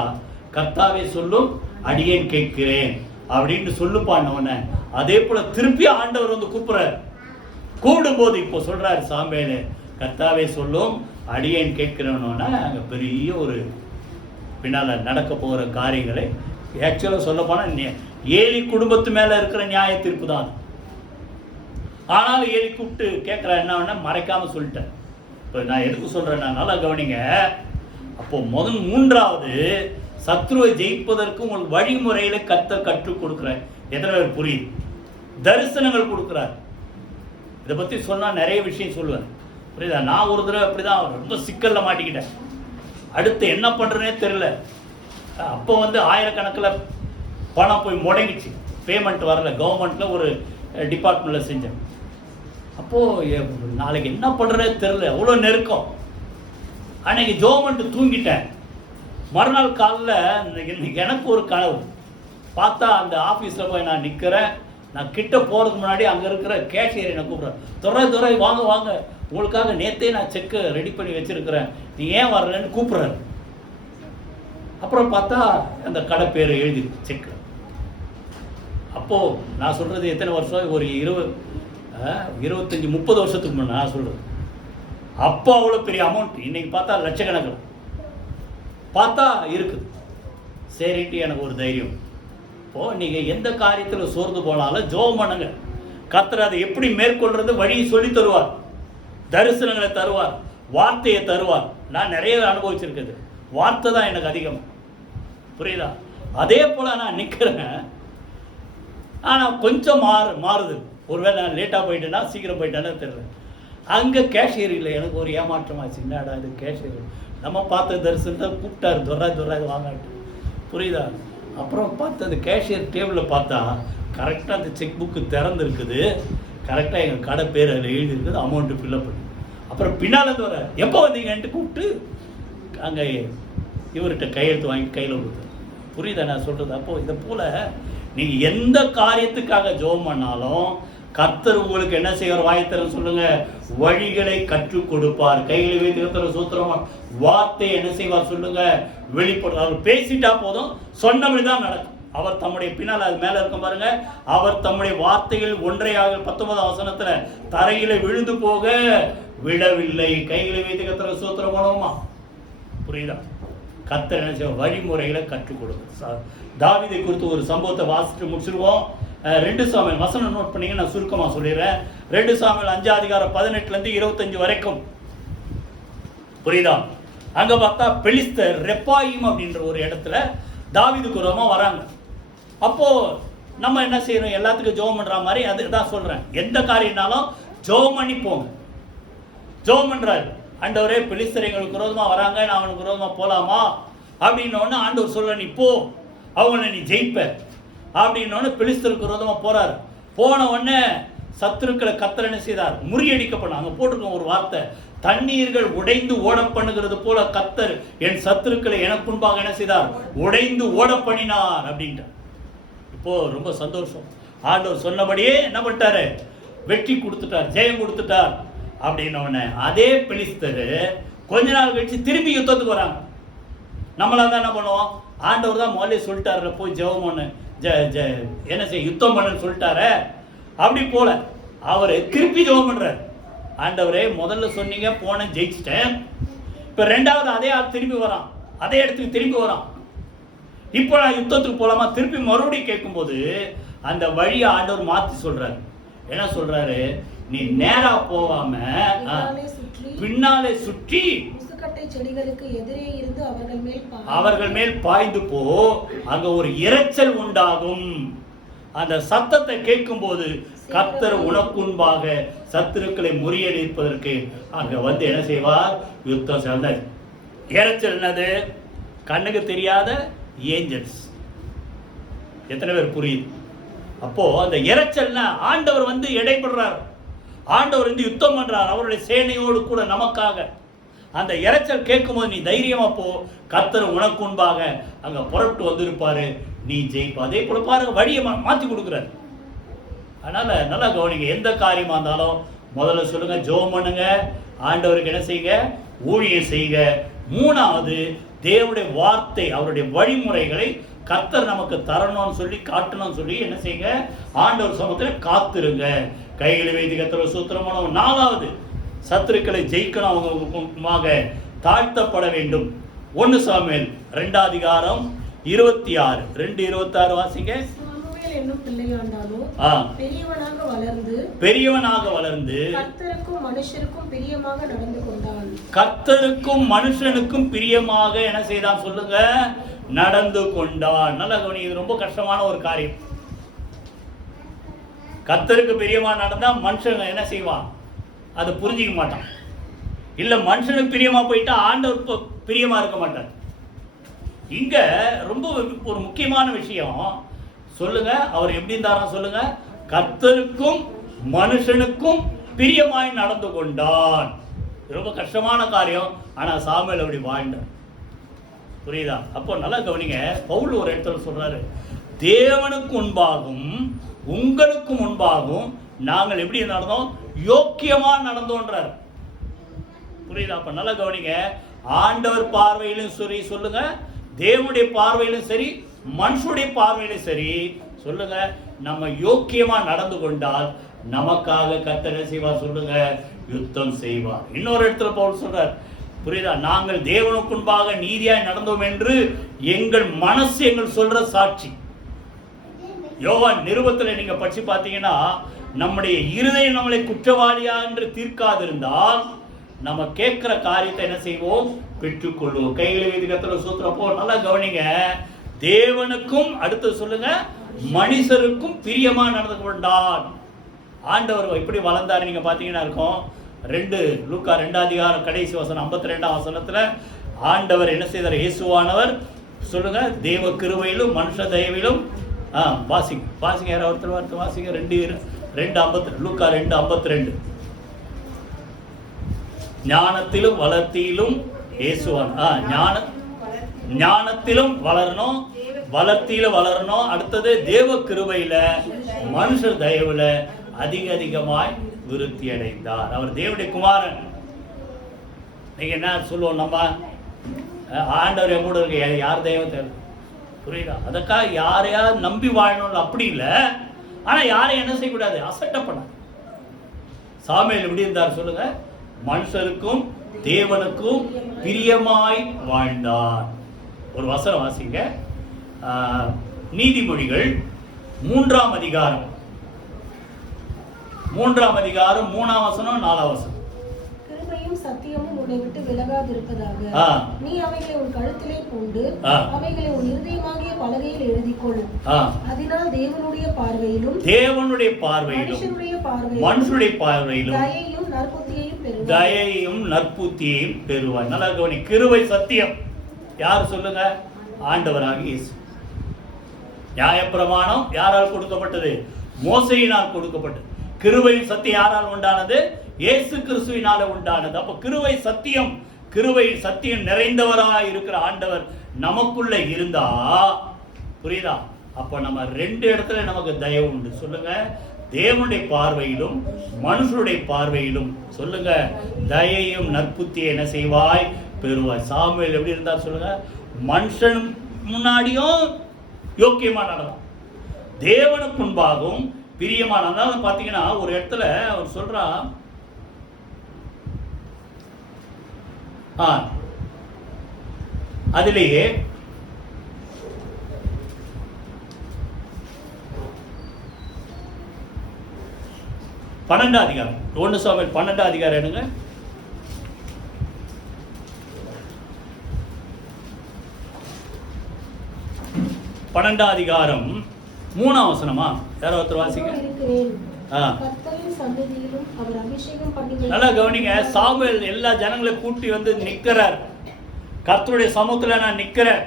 கர்த்தாவே சொல்லும், அடியேன் கேட்கிறேன் அப்படின்னு சொல்லுப்பான்னவன. அதே போல் திருப்பி ஆண்டவர் வந்து கூப்பிட்றாரு. கூப்பிடும்போது இப்போ சொல்கிறாரு சாமுவேலே, கர்த்தாவே சொல்லும், அடியேன் கேட்கிறேன்னொன்னா அங்கே பெரிய ஒரு பின்னால் நடக்க போகிற காரியங்களை ஆக்சுவலாக சொல்ல போனால் ஏலி குடும்பத்து மேலே இருக்கிற நியாய தீர்ப்பு தான். ஆனாலும் ஏலி கூப்பிட்டு கேட்குறா என்ன மறைக்காமல் சொல்லிட்டேன். இப்போ நான் எதுக்கு சொல்கிறேன்னா நல்லா கவனிங்க. அப்போது 3வது சத்ருவை ஜெயிப்பதற்கு உங்களுக்கு வழிமுறைகளை கற்றுக் கொடுக்குறார். எத்தனை பேர் புரியுது? தரிசனங்கள் கொடுக்குறார். இதை பற்றி சொன்னால் நிறைய விஷயம் சொல்லுவேன், புரியுதா? நான் ஒரு தடவை அப்படி தான் ரொம்ப சிக்கலில் மாட்டிக்கிட்டேன். அடுத்து என்ன பண்ணுறேனே தெரில. அப்போ வந்து ஆயிரக்கணக்கில் பணம் போய் முடங்கிச்சு, பேமெண்ட் வரல. கவர்மெண்ட்டில் ஒரு டிபார்ட்மெண்ட்டில் செஞ்சேன். அப்போது நாளைக்கு என்ன பண்ணுறதே தெரில, அவ்வளோ நெருக்கம். அன்றைக்கி கவர்மெண்ட்டு தூங்கிட்டேன். மறுநாள் காலையில் எனக்கு ஒரு கனவு. பார்த்தா அந்த ஆஃபீஸில் போய் நான் நிற்கிறேன். நான் கிட்ட போகிறதுக்கு முன்னாடி அங்கே இருக்கிற கேஷியர் என்னை கூப்பிட்றேன். துறை வாங்க, உங்களுக்காக நேற்றே நான் செக்கு ரெடி பண்ணி வச்சுருக்கிறேன், நீ ஏன் வரலன்னு கூப்பிட்றாரு. அப்புறம் பார்த்தா அந்த கடை பேர் எழுதி செக்கு. அப்போது நான் சொல்கிறது எத்தனை வருஷம்? ஒரு 25-30 வருஷத்துக்கு முன்னே நான் சொல்கிறது. அப்போ அவ்வளோ பெரிய அமௌண்ட். இன்றைக்கி பார்த்தா லட்சக்கணக்கில் பார்த்தா இருக்குது. சரிட்டு எனக்கு ஒரு தைரியம், இப்போ நீங்க எந்த காரியத்துல சோர்ந்து போனாலும் ஜெபம் பண்ணுங்க. கர்த்தர் அதை எப்படி மேற்கொள்றது வழியை சொல்லி தருவார், தரிசனங்களை தருவார், வார்த்தையை தருவார். நான் நிறைய அனுபவிச்சிருக்குது. வார்த்தை தான் எனக்கு அதிகம். புரியுதா? அதே போல நான் நிற்கிறேன். ஆனால் கொஞ்சம் மாறுது. ஒருவேளை நான் லேட்டாக போயிட்டேன்னா, சீக்கிரம் போயிட்டேன்னா தெரியல. அங்கே கேஷியர் இல்லை. எனக்கு ஒரு ஏமாற்றமாச்சு. என்னடா இது கேஷியர் நம்ம பார்த்த தரிசனத்தை கூப்பிட்டாரு, துறாது வாங்காட்டு. புரியுதா? அப்புறம் பார்த்து அந்த கேஷியர் டேபிளில் பார்த்தா கரெக்டாக அந்த செக் புக்கு திறந்துருக்குது. கரெக்டாக எங்கள் கடை பேர் அதில் எழுதியிருக்குது, அமௌண்ட்டு ஃபில்லப் பண்ணி. அப்புறம் பின்னால் வர எப்போ வந்தீங்கன்ட்டு கூப்பிட்டு அங்கே இவர்கிட்ட கையெழுத்து வாங்கி கையில் கொடுத்தாரு. புரியுதா நான் சொல்கிறது? அப்போது இதை போல் நீங்கள் எந்த காரியத்துக்காக ஜெபம் பண்ணாலும் கர்த்தர் உங்களுக்கு என்ன செய்வார்? வாய்த்தரம் சொல்லுங்க, வழிகளை கற்றுக் கொடுப்பார். கைகளை வைத்து சூத்திரமா வார்த்தை என்ன செய்வார் சொல்லுங்க, வெளிப்படுவார். அவர் பேசிட்டா போதும், சொன்னபடிதான் நடக்கும். அவர் தம்முடைய பின்னால் அது மேல இருக்கும் பாருங்க, அவர் தம்முடைய வார்த்தைகள் ஒன்றையாக 19 வசனத்துல தரையில விழுந்து போக விடவில்லை. கைகளை வைத்து கர்த்தர் சூத்திரம் பண்ணுவோமா? புரியுதா? கர்த்தர் என்ன செய்வார்? வழிமுறைகளை கற்றுக் கொடுக்கும். தாவீதை குறித்து ஒரு சம்பவத்தை வாசிட்டு முடிச்சிருவோம். 2 சாமுவேல் வசனம் நோட் பண்ணீங்க, நான் சுருக்கமாக சொல்லிடுறேன். 2 சாமுவேல் 5:18 25 வரைக்கும். புரியுதா? அங்க பார்த்தா பெலிஸ்தர் ரெப்பாயிம் அப்படின்ற ஒரு இடத்துல தாவீதுக்கு விரோதமா வராங்க. அப்போ நம்ம என்ன செய்யறோம்? எல்லாத்துக்கும் ஜெபம் பண்ற மாதிரி அதுதான் சொல்றேன். எந்த காரியம்னாலும் ஜெபம் பண்ணி போங்க. ஜெபம் பண்றாரு, ஆண்டவரே பெலிஸ்தர் எங்களுக்கு விரோதமா வராங்க, நான் அவனுக்கு விரோதமா போலாமா அப்படின்னோடனே ஆண்டவர் சொல்ற, நீ போ, அவங்கள நீ ஜெயிப்ப அப்படின்னோடனே பெலிஸ்தருக்கு விரோதமா போறாரு. போன உடனே சத்துருக்களை கர்த்தர் என்ன செய்தார்? முறியடிக்கப்படும். அங்க போட்டிருக்கோம் ஒரு வார்த்தை, தண்ணீர்கள் உடைந்து ஓட பண்ணுகிறது போல கர்த்தர் என் சத்துருக்களை எனக்கு முன்பாக என்ன செய்தார்? உடைந்து ஓட பண்ணினார் அப்படின்ட்டு. இப்போ ரொம்ப சந்தோஷம். ஆண்டவர் சொன்னபடியே என்ன பண்ணிட்டாரு? வெற்றி கொடுத்துட்டார், ஜெயம் கொடுத்துட்டார். அப்படின்னோடனே அதே பெலிஸ்தர் கொஞ்ச நாள் கழிச்சு திரும்பி யுத்தத்துக்கு வராங்க. நம்மளா தான் என்ன பண்ணுவோம்? ஆண்டவர் தான் முதல்ல சொல்லிட்டாரு, போய் ஜெபம் பண்ணு, என்ன செய்ய, யுத்தம் பண்ணுன்னு சொல்லிட்டாரு. அப்படி போல அவர் திருப்பி ஜெபம் பண்றாரு. ஆண்டவரே முதல்ல சொன்னீங்க, போன ஜெயிச்சிட்டேன், இப்ப 2வது அதே ஆள் திரும்பி வரான், அதே இடத்துக்கு திரும்பி வரான், இப்போ நான் யுத்தத்துக்கு போலாமா? திருப்பி மறுபடியும் கேட்கும்போது அந்த வழியை ஆண்டவர் மாத்தி சொல்றாரு. என்ன சொல்றாரு? நீ நேரா போகாம பின்னாலே சுற்றி செடிகளுக்கு எதிரே இருந்து அவர்கள் மேல் பாய்ந்து போ, அங்க ஒரு இரைச்சல் உண்டாகும். அந்த சத்தத்தை கேட்கும் போது கர்த்தர் உனக்கு முன்பாக சத்துருக்களை முறியடிப்பதற்கு அங்க வந்து என்ன செய்வார்? யுத்தம் செய்வார். இரைச்சல் என்னது? கண்ணுக்கு தெரியாத ஏஞ்சல்ஸ். எத்தனை பேர் புரியுது? அப்போ அந்த இரைச்சல்னா ஆண்டவர் வந்து இடைபடுறார், ஆண்டவர் வந்து யுத்தம் பண்றார் அவருடைய சேனையோடு கூட நமக்காக. அந்த இரைச்சல் கேட்கும் போது நீ தைரியமா போ, கர்த்தர் உனக்கு முன்பாக அங்க புறப்பட்டு வந்திருப்பாரு, நீ ஜெயிப்பா. அதே போல பாருங்க, வழியை மாத்தி கொடுக்குறாரு. அதனால நல்லா கவனிங்க. எந்த காரியமா இருந்தாலும் முதல்ல சொல்லுங்க, ஜெபம் பண்ணுங்க, ஆண்டவருக்கு என்ன செய்யுங்க? ஊழியம் செய்யுங்க. 3வது தேவனுடைய வார்த்தை, அவருடைய வழிமுறைகளை கர்த்தர் நமக்கு தரணும்னு சொல்லி காட்டணும்னு சொல்லி என்ன செய்யுங்க? ஆண்டவர் சமூகத்தில் காத்துருங்க. கைகளை வைத்து கர்த்தர் சூத்திரம் பண்ணணும். 4வது சத்துருக்களை ஜெயிக்கணும், அவங்க தாழ்த்தப்பட வேண்டும். 1 சாமுவேல் 2 26 2:26 வாசிங்க. பெரியவனாக வளர்ந்து கர்த்தருக்கும் மனுஷனுக்கும் பிரியமாக என்ன செய்தான் சொல்லுங்க? நடந்து கொண்டான். நல்ல கவனி, இது ரொம்ப கஷ்டமான ஒரு காரியம். கர்த்தருக்கு பிரியமா நடந்தா மனுஷன் என்ன செய்வான்? அதை புரிஞ்சிக்க மாட்டான். இல்ல மனுஷனுக்கு பிரியமா போயிட்டா ஆண்டவர் பிரியமா இருக்க மாட்டார். இங்க ரொம்ப ஒரு முக்கியமான விஷயம் சொல்லுங்க, அவர் எப்படி இருந்தாரா சொல்லுங்க? கர்த்தருக்கும் மனுஷனுக்கும் பிரியமாய் நடந்து கொண்டான். ரொம்ப கஷ்டமான காரியம், ஆனா சாமுவேல் அப்படி வாழ்ந்தார். புரியுதா? அப்போ நல்லா கவனிங்க. பவுல் ஒரு இடத்துல சொல்றாரு, தேவனுக்கு முன்பாகவும் உங்களுக்கு முன்பாகவும் நாங்கள் எப்படி நடந்தோம்? யோக்கியமா நடந்தோன்றார். புரியுதா? அப்ப நல்லா கவனிங்க. ஆண்டவர் பார்வையிலும் சரி சொல்லுங்க, தேவனுடைய பார்வையிலும் சரி, மனுஷனுடைய பார்வையிலும் சரி சொல்லுங்க, நம்ம யோக்கியமா நடந்து கொண்டால் நமக்காக கர்த்தர் என்ன செய்வார் சொல்லுங்க? யுத்தம் செய்வார். இன்னொரு இடத்துல பவுல் சொல்றார், புரியுதா? நாங்கள் தேவனுக்கு முன்பாக நீதியாய் நடந்தோம் என்று எங்கள் மனசு எங்கள் சொல்ற சாட்சி. யோவான் நிருபத்தில் நீங்க படிச்சு பார்த்தீங்கன்னா, நம்முடைய இருதயம் நம்மளை குற்றவாளியா என்று தீர்க்காதிருந்தால் நம்ம கேட்கிற காரியத்தை என்ன செய்வோம்? பெற்றுக்கொள்வோம். கைகளை வைத்து கர்த்தருக்கு ஸ்தோத்திரம். அப்போ நல்லா கவனிங்க, தேவனுக்கும் அடுத்து சொல்லுங்க மனுஷருக்கும் பிரியமா நடந்து கொண்டான். ஆண்டவர் எப்படி வளர்ந்தாரு நீங்க பாத்தீங்கன்னா இருக்கும். லூக்கா 2 அதிகாரம் கடைசி வசனம் 52ஆம் வசனத்துல ஆண்டவர் என்ன செய்தார்? இயேசுவானவர் சொல்லுங்க, தேவ கிருபையிலும் மனுஷ தயவிலும் வாசிங்க யாராவது ஒருத்தர் வாசிங்க. 2:50 லூக்கா 2:52. ஞானத்திலும் வளர்த்தியிலும் இயேசுவான் ஞானத்திலும் வளரணும், வளர்த்தியில வளரணும். அடுத்தது தேவ கிருபையில மனுஷ தயவுல அதிகமாய் விருத்தி அடைந்தார். அவர் தேவனுடைய குமாரன். நீங்க என்ன சொல்லுவோம்? நம்ம ஆண்டவர் என் கூட இருக்க, யார் தெய்வம் தேவை? புரியுதா? அதுக்காக யாரையாவது நம்பி வாழணும் அப்படி இல்லை. ஆனா யாரையும் என்ன செய்யக்கூடாது? அசட்டப்பட. சாமுவேல் எப்படி இருந்தார் சொல்லுங்க? மனுஷருக்கும் தேவனுக்கும் பிரியமாய் வாழ்ந்தார். ஒரு வசனம் வாசிங்க. நீதிமொழிகள் 3ஆம் அதிகாரம் 3ஆம் வசனம் 4ஆம் வசனம். கிருபையும் சத்தியமும் உன்னை விட்டு விலகாதிருப்பதாக நீ அவைகளை உன் கழுத்திலே பூண்டு அவைகளை உன் இருதயமாகிய பலகையில் எழுதிக்கொள். அதனால் தேவனுடைய பார்வையிலும் மனுஷனுடைய பார்வையிலும் தயையும் நற்புத்தியையும் பெறுவார். நல்லா கவனி. கிருபை சத்தியம் யார் சொல்லுங்க? ஆண்டவராகிய இயேசு. நியாயப்பிரமாணம் யாரால் கொடுக்கப்பட்டது? மோசேயினால் கொடுக்கப்பட்டது. கிருபை சத்தியம் யாரால் உண்டானது? இயேசு கிறிஸ்துவினால உண்டானது. அப்ப கிருபை சத்தியம் நிறைந்தவராய் இருக்கிற ஆண்டவர் நமக்குள்ள இருந்தா, புரியுதா? அப்ப நம்ம 2 இடத்துல நமக்கு தயவு உண்டு. சொல்லுங்க, தேவனுடைய பார்வையிலும் மனுஷனுடைய பார்வையிலும் சொல்லுங்க தயையும் நற்புத்தியை என்ன செய்வாய்? பெறுவாய். சாமுவேல் எப்படி இருந்தார் சொல்லுங்க? மனுஷன் முன்னாடியும் யோக்கியமா நடந்தான், தேவனுக்கு முன்பாகவும் பிரியமான. அதனால பாத்தீங்கன்னா ஒரு இடத்துல அவர் சொல்றா, அதிலேயே அதிகாரம் 1 சாமுவேல் 12 அதிகாரம் எடுங்க. 12 அதிகாரம் 3ஆம் வசனமா? யாரோ ஒருத்தர் வாசிங்க. நல்லா கவனிங்க. சாமுவேல் எல்லா ஜனங்களை கூட்டி வந்து நிற்கிறார். கர்த்தருடைய சமூகத்துல நான் நிற்கிறேன்.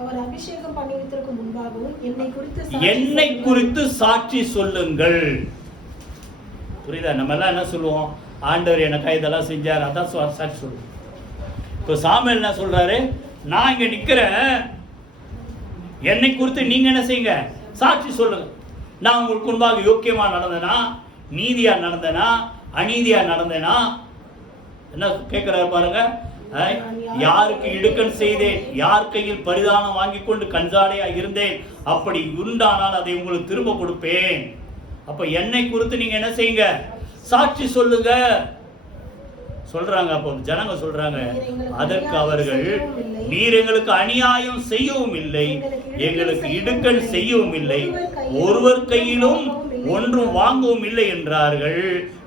அவர் அபிஷேகம் பண்ணி வைத்திருக்கு முன்பாகவும் என்னை குறித்து சாட்சி சொல்லுங்கள். புரியுதா? நம்ம எல்லாம் என்ன சொல்லுவோம்? ஆண்டவர் எனக்கு இதெல்லாம் செஞ்சார், அதான் சாட்சி சொல்லுவோம். இப்போ சாமுவேல் என்ன சொல்றாரு? நான் இங்க நிக்கிறேன், என்னை குறித்து நீங்க என்ன செய்யுங்க? சாட்சி சொல்லுங்க. நான் உங்களுக்கு முன்பாக யோக்கியமா நடந்தேனா, நீதியா நடந்தேனா, அநீதியா நடந்தேனா? என்ன கேட்கிறாரு பாருங்க. யாருக்கு இடுக்கண் செய்தேன், யார் கையில் பரிதானம் வாங்கி கொண்டு கஞ்சாடையா இருந்தேன், அப்படி உண்டானால் அதை உங்களுக்கு திரும்ப கொடுப்பேன். அப்ப என்னை குறித்து நீங்க என்ன செய்யுங்க? சாட்சி சொல்லுங்க சொல்றாங்க. அப்போ ஜனங்க சொல்றாங்க, அதற்கு அவர்கள், நீர் எங்களுக்கு அநியாயம் செய்யவும் இல்லை, எங்களுக்கு இடுக்கண் செய்யவும் இல்லை, ஒருவர் கையிலும் ஒன்றும் வாங்கவும் இல்லை என்றார்கள்.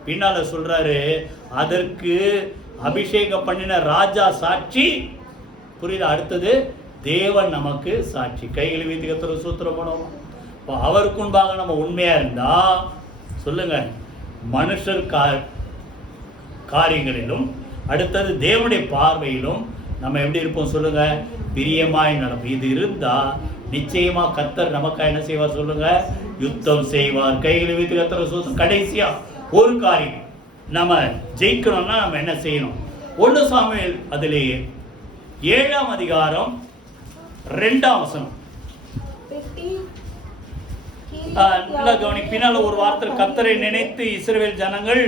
பின்னால சொல்றாரு, அதற்கு அபிஷேகம் பண்ணின ராஜா சாட்சி. புரியுதா? அடுத்தது தேவன் நமக்கு சாட்சி. கைகளை வைத்து கர்த்தருக்கு ஸ்தோத்திரம் பண்ணுவோம். இப்போ அவருக்கு முன்பாக நம்ம உண்மையா இருந்தா சொல்லுங்க, மனுஷர் காரியங்களிலும் அடுத்தது தேவனுடைய பார்வையிலும் நம்ம எப்படி இருப்போம் சொல்லுங்க? பிரியமாய் நடப்போம். இது இருந்தா நிச்சயமா கர்த்தர் நமக்கு என்ன செய்வார் சொல்லுங்க? யுத்தம் செய்வார். கைகளை வைத்து கர்த்தருக்கு ஸ்தோத்திரம். கடைசியா ஒரு காரியம் நம்ம ஜெயிக்கணும்னா நம்ம என்ன செய்யணும்? 1 சாமுவேல் அதிலேயே 7ஆம் அதிகாரம் 2ஆம் வசனம். நல்லா கவனி. பின்னால ஒரு வார்த்தை, கர்த்தரை நினைத்து இஸ்ரவேல் ஜனங்கள்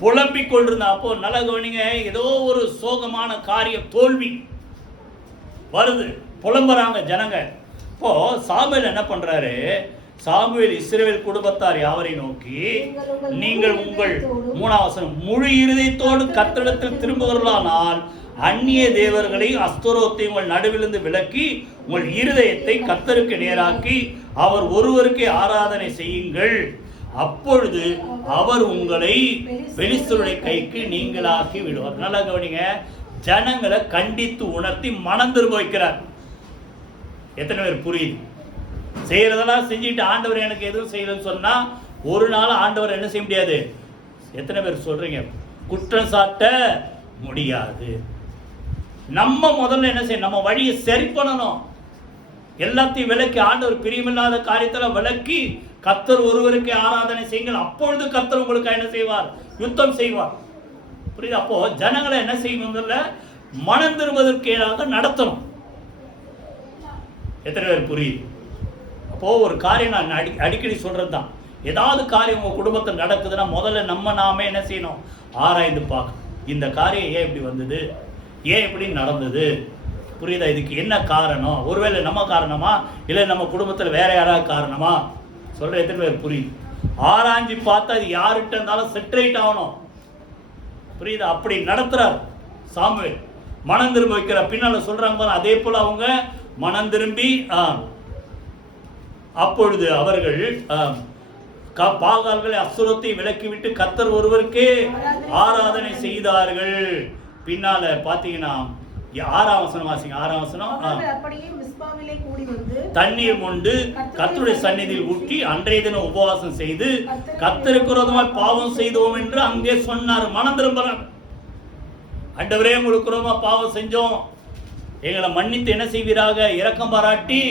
புலம்பிக் கொண்டிருந்தா. அப்போ நல்லா கவனிங்க. ஏதோ ஒரு சோகமான காரியம், தோல்வி வருது, புலம்புறாங்க ஜனங்க. இப்போ சாமுவேல் என்ன பண்றாரு? சாமுவேல் இஸ்ரவேல் குடும்பத்தார் யாவரை நோக்கி, நீங்கள் உங்கள் 3ஆம் வசனம், முழு இருதயத்தோடு கர்த்தரிடத்தில் திரும்புகிறானால் அந்நிய தேவர்களை அஸ்தரோத்தை உங்கள் நடுவிலிருந்து விலக்கி உங்கள் இருதயத்தை கர்த்தருக்கு நேராக்கி அவர் ஒருவருக்கே ஆராதனை செய்யுங்கள். அப்பொழுது அவர் உங்களை பெலிஸ்தருடைய கைக்கு நீங்களாக்கி விடுவார். நல்லா கவனிங்க, ஜனங்களை கண்டித்து உணர்த்தி மனம் திரும்ப வைக்கிறார். எத்தனை பேர் புரியுது? செய்யறதெல்லாம் செஞ்சுட்டு ஆண்டவர் எனக்கு எதுவும் செய்யலன்னு சொன்னா ஒரு நாள் ஆண்டவர் என்ன செய்ய முடியாது. எத்தனை பேர் சொல்றீங்க? குற்றம் சாட்ட முடியாது. நம்ம முதல்ல என்ன செய்யணும்? நம்ம வழியை சரி பண்ணணும். எல்லாத்தையும் விலக்கி ஆண்டவர் பிரியமில்லாத காரியத்தில் விலக்கி கர்த்தர் ஒருவருக்கே ஆராதனை செய்யுங்கள். அப்பொழுது கர்த்தர் உங்களுக்கு என்ன செய்வார்? யுத்தம் செய்வார். புரியுது? அப்போ ஜனங்களை என்ன செய்யணும்? மனம் திரும்புவதற்கு ஏதாவது நடத்தணும். எத்தனை பேர் புரியுது? அப்போ ஒரு காரியம் நான் அடிக்கடி சொல்றது தான், ஏதாவது காரியம் உங்க குடும்பத்தில் நடக்குதுன்னா முதல்ல நாமே என்ன செய்யணும்? ஆராய்ந்து பார்க்கணும். இந்த காரியம் ஏன் இப்படி வந்தது, ஏன் இப்படி நடந்தது, புரியுதா? இதுக்கு என்ன காரணம்? ஒருவேளை நம்ம காரணமா, இல்லை நம்ம குடும்பத்தில் வேற யாராவது காரணமா? சொல்ற எத்தனை பேர் புரியுது? ஆராய்ச்சி பார்த்தா அது யார்கிட்ட இருந்தாலும் செட்ரைட் ஆகணும். புரியுதா? அப்படி நடத்துறார் சாமுவேல். மனம் திரும்ப வைக்கிற பின்னால சொல்றாங்க, அதே போல அவங்க மனம் திரும்பி அப்பொழுது அவர்கள் பாகால்களை அசுரத்தை விலக்கிவிட்டு கர்த்தர் ஒருவருக்கே ஆராதனை செய்தார்கள். பின்னால பாத்தீங்கன்னா 6ஆம் வசனம் வாசிங்க. 6ஆம் வசனம், தண்ணீர் கொண்டு கர்த்தருடைய சந்நிதியில் ஊற்றி அன்றைய தினம் உபவாசம் செய்து கர்த்தருக்கு விரோதமாய் பாவம் செய்தோம் என்று அங்கே சொன்னார். மனம் திரும்பலாம். ஆண்டவரே, உங்களுக்கு விரோதமா பாவம் செஞ்சோம், எங்களை மன்னித்து என்ன செய்வீராக? இரக்கம் பாராட்டி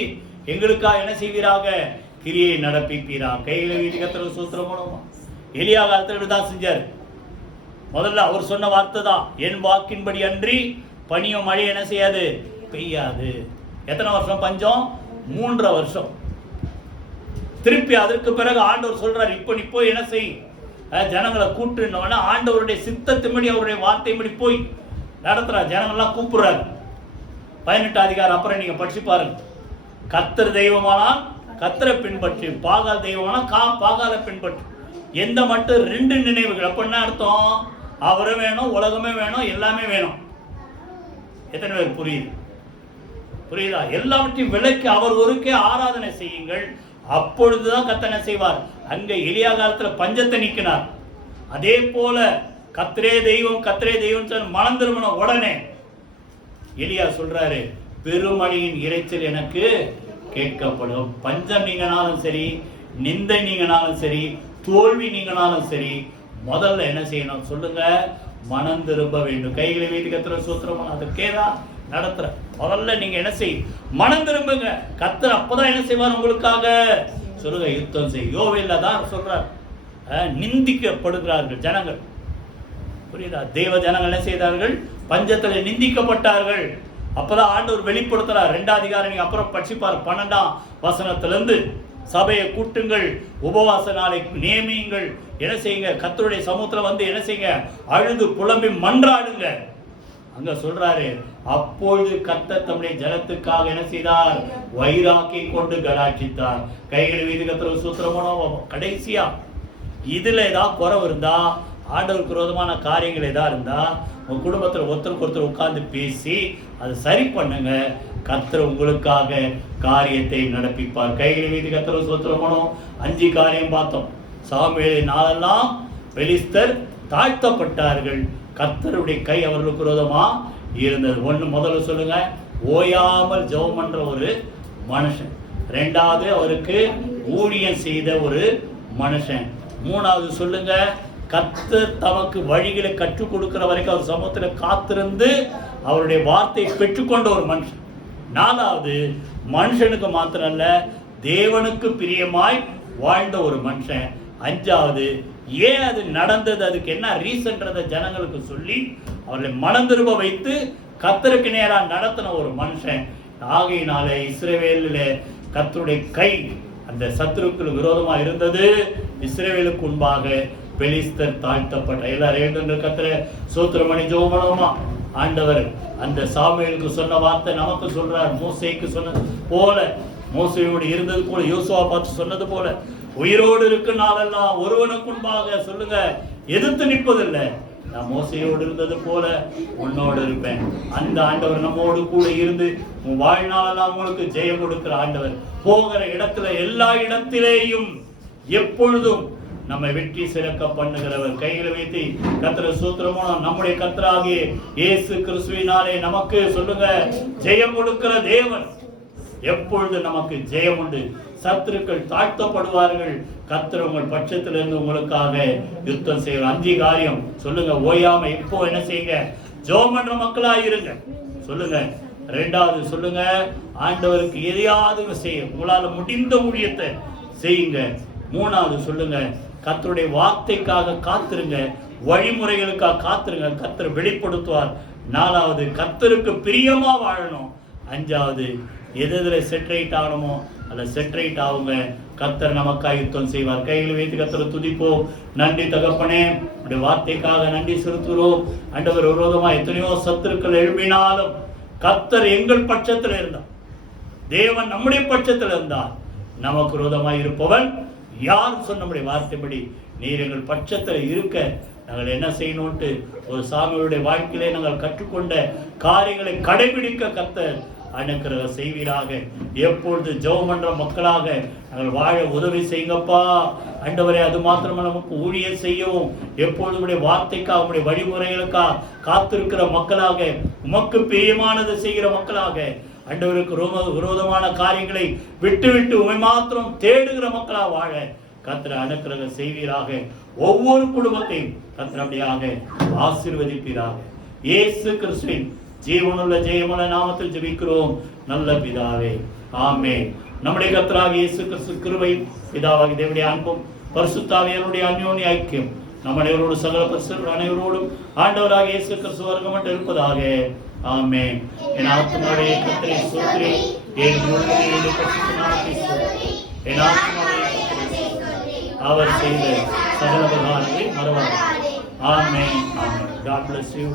எங்களுக்காக என்ன செய்வீராக? கிரியை நடப்பிப்பீராக. கையில வீட்டு கர்த்தர் சூத்திரம் மூலமா எலியா காலத்தில் தான் செஞ்சார். முதல்ல அவர் சொன்ன வார்த்தை தான், என் வாக்கின்படி அன்றி பனியும் மழை என்ன செய்யாது? பெய்யாது. எத்தனை வருஷம் பஞ்சம்? 3 வருஷம். திருப்பி அதற்கு பிறகு ஆண்டவர் சொல்றார், இப்போ நீ போய் என்ன செய்? ஜனங்களை கூட்டுனோன்னா ஆண்டவருடைய சித்தத்தின்படி அவருடைய வார்த்தையின்படி போய் நடத்துறார். ஜனங்கள்லாம் கூப்பிடுறாரு. 18ஆம் அதிகாரம் அப்புறம் நீங்க படிச்சு பாருங்க. கர்த்தர் தெய்வமானால் கர்த்தரை பின்பற்றி, பாகால் தெய்வமானால் பாகாலை பின்பற்றி. எந்த மட்டும் 2 நினைவுகள். அப்ப என்ன அர்த்தம்? அவரும் வேணும், உலகமே வேணும், எல்லாமே வேணும். எத்தனை பேர் புரியுது? புரியுதா? எல்லாவற்றையும் விலக்கி அவர் ஒருக்கே ஆராதனை செய்யுங்கள். அப்பொழுதுதான் கர்த்தர் என்ன செய்வார்? அங்க எலியா காலத்துல பஞ்சத்தை நீக்கினார். அதே போல கர்த்தரே தெய்வம், கர்த்தரே தெய்வம் மனம் திரும்பின உடனே எலியா சொல்றாரு, பெருமழையின் இறைச்சல் எனக்கு கேட்கப்படும். பஞ்சம் நீங்கனாலும் சரி, நிந்தை நீங்கனாலும் சரி, தோல்வி நீங்கனாலும் சரி, முதல்ல என்ன செய்யணும் சொல்லுங்க? மனம் திரும்ப வேண்டும். கைகளை வீட்டு கர்த்தரை சூத்திரம் அதுக்கேதான் நடத்துற. முதல்ல நீங்க என்ன செய்? மனம் திரும்புங்க. கர்த்தர் அப்பதான் என்ன செய்வார் உங்களுக்காக? சொல்லுங்க, யுத்தம் செய். யோவேல்ல தான் சொல்றார், நிந்திக்கப்படுகிறார்கள் ஜனங்கள். புரியுதா? தேவ ஜனங்கள் என்ன செய்தார்கள்? பஞ்சத்தில் நிந்திக்கப்பட்டார்கள். அப்பதான் ஆண்டவர் வெளிப்படுத்துறார். 2ஆம் அதிகாரம் நீங்க அப்புறம் படிச்சுப்பார். 12ஆம் வசனத்திலிருந்து சபையை கூட்டுங்கள், உபவாச நாளை நியமியுங்கள், என்ன செய்யுங்க? கர்த்தருடைய சமூகத்துல வந்து என்ன செய்யுங்க? அழுது புலம்பி மன்றாடுங்க. அங்க சொல்றாரு, அப்பொழுது கர்த்தர் தம்முடைய ஜனத்துக்காக என்ன செய்தார்? வைராக்கி கொண்டு கடாட்சித்தார். கைகளை வீது கர்த்தர் சூத்திரமான கடைசியா இதுல ஏதாவது குறைவு இருந்தா, ஆண்டவருக்கு விரோதமான காரியங்கள் ஏதா இருந்தா, உங்க குடும்பத்தில் ஒருத்தருக்கு ஒருத்தர் உட்கார்ந்து பேசி அதை சரி பண்ணுங்க. கர்த்தர் உங்களுக்காக காரியத்தை நடப்பிப்பார். கைகளை வீதி கர்த்தர் சூத்திரமோனோம் 5 காரியம் பார்த்தோம். சாமுவேலின் நாளெல்லாம் பெலிஸ்தர் தாழ்த்தப்பட்டார்கள். கர்த்தருடைய கை அவர்களுக்கு விரோதமா இருந்தது. முதல்ல சொல்லுங்க, ஓயாமல் ஜெபம் பண்ற ஒரு மனுஷன். 2வது, அவருக்கு ஊழியம் செய்த ஒரு மனுஷன். 3வது சொல்லுங்க, கர்த்தர் தமக்கு வழிகளை கற்றுக் கொடுக்கிற வரைக்கும் அவர் சமூகத்தில் காத்திருந்து அவருடைய வார்த்தையை பெற்றுக்கொண்ட ஒரு மனுஷன். 4வது, மனுஷனுக்கு மாத்திரம் அல்ல, தேவனுக்கு பிரியமாய் வாழ்ந்த ஒரு மனுஷன். 5வது, ஏன் அது நடந்தது, அதுக்கு என்ன ரீசன்றதை ஜனங்களுக்கு சொல்லி அவர்களை மனம் திரும்ப வைத்து கர்த்தருக்கு நேராக நடத்தின ஒரு மனுஷன். ஆகையினால இஸ்ரவேலில் கர்த்தருடைய கை அந்த சத்துருக்களுக்கு விரோதமாக இருந்தது. இஸ்ரவேலுக்கு முன்பாக பெலிஸ்தர் தாழ்த்தப்பட்ட. எல்லாரும் கர்த்தரை சூத்திரமணி ஜெபமா. ஆண்டவர் அந்த சாமுவேலுக்கு சொன்ன வார்த்தை நமக்கு சொல்றார். மோசேக்கு சொன்னது போல, மோசேயோடு இருந்தது போல, யோசுவா பார்த்து சொன்னது போல, உயிரோடு இருக்கும் நாளெல்லாம் ஒருவனுக்கு முன்பாக சொல்லுங்க, எதிர்த்து நிற்பதில்லை, நான் மோசையோடு இருந்தது போல உன்னோடு இருப்பேன். அந்த ஆண்டவர் நம்மோடு கூட இருந்து உன் வாழ்நாளெல்லாம் உங்களுக்கு ஜெயம் கொடுக்கிற ஆண்டவர். போகிற இடத்துல எல்லா இடத்திலேயும் எப்பொழுதும் நம்மை வெற்றி சிறக்க பண்ணுகிறவர். கைகளை வைத்து கர்த்தரை சூத்திரமோ நம்முடைய கர்த்தராகிய இயேசு கிறிஸ்துவினாலே நமக்கு சொல்லுங்க ஜெயம் கொடுக்கிற தேவன். எப்பொழுது நமக்கு ஜெயம் உண்டு. சத்துருக்கள் தாழ்த்தப்படுவார்கள். கர்த்தர் உங்கள் பட்சத்திலிருந்து உங்களுக்காக யுத்தம் செய்வார். 5 காரியம் சொல்லுங்க. ஓயாம இப்போ என்ன செய்யுங்க? ஜெபம் பண்ற மக்களா இருங்க. சொல்லுங்க. 2வது சொல்லுங்க, ஆண்டவருக்கு எதையாவது செய்ய உங்களால முடிந்த ஊழியத்தை செய்யுங்க. 3வது சொல்லுங்க, கர்த்தருடைய வார்த்தைக்காக காத்திருங்க. வழிமுறைகளுக்காக காத்திருங்க. கர்த்தர் வெளிப்படுத்துவார். 4வது கர்த்தருக்கு பிரியமா வாழணும். 5வது எதிர செட்ரைட் ஆகணுமோ அல்ல செட்ரைட் ஆகுங்க. கர்த்தர் நமக்காக யுத்தம் செய்வார். கையில் வைத்து கர்த்தரை துதிப்போம். நன்றி தகப்பனே, உடைய வார்த்தைக்காக நன்றி செலுத்துகிறோம். ஆண்டவர் விரோதமா எத்தனையோ சத்துருக்கள் எழுப்பினாலும் கர்த்தர் எங்கள் பட்சத்தில் இருந்தார். தேவன் நம்முடைய பட்சத்தில் இருந்தார். நமக்கு விரோதமாய் இருப்பவன் யார்? சொன்ன வார்த்தைப்படி நீர் எங்கள் பட்சத்தில் இருக்க நாங்கள் என்ன செய்யணும்ட்டு ஒரு சாமியுடைய வாழ்க்கையிலே நாங்கள் கற்றுக்கொண்ட காரியங்களை கடைபிடிக்க கர்த்தர் அனுக்கிரக செய்வீராக. எப்பொழுது ஜெபம் பண்ற மக்களாக நாங்கள் வாழ உதவி செய்யுங்கப்பா ஆண்டவரே. அது மாத்திரமல்ல, நமக்கு ஊழியம் செய்யவும் எப்பொழுது உடைய வார்த்தைக்காக உடைய வழிமுறைகளுக்காக காத்திருக்கிற மக்களாக, உமக்கு பிரியமானது செய்கிற மக்களாக, ஆண்டவருக்கு விரோதமான காரியங்களை விட்டு விட்டு உமை மாத்திரம் தேடுகிற மக்களாக வாழ கர்த்தர் அனுக்கிரக செய்வீராக. ஒவ்வொரு குடும்பத்தையும் கர்த்தர் அப்படியாக ஆசீர்வதிப்பீராக. இயேசு கிறிஸ்துவின் ஜீவனுள்ள ஜெயமுள்ள நாமத்தில் ஜெபிக்கிறோம் நல்ல பிதாவே, ஆமென். நம்முடைய கர்த்தராகிய இயேசு கிறிஸ்து கிருபை, பிதாவாகிய தேவனுடைய அன்பும் பரிசுத்த ஆவியானவருடைய அந்யோன்ய ஐக்கியம் நம் அனைவரோடு சகல பரிசுத்தர் அனைவரோடும் ஆண்டவராகிய இயேசு கிறிஸ்து வர்க்கமட்டு இருப்பதாக. ஆமென். என் ஆத்துமாவே கர்த்தரை ஸ்தோத்திரி, என் முழுவதும் பரிசுத்த நாமத்தை ஸ்தோத்திரி. என் ஆத்துமாவே அவர் செய்த சகல உபகாரங்களை மறவாதே. ஆமென். ஆமென். God bless you.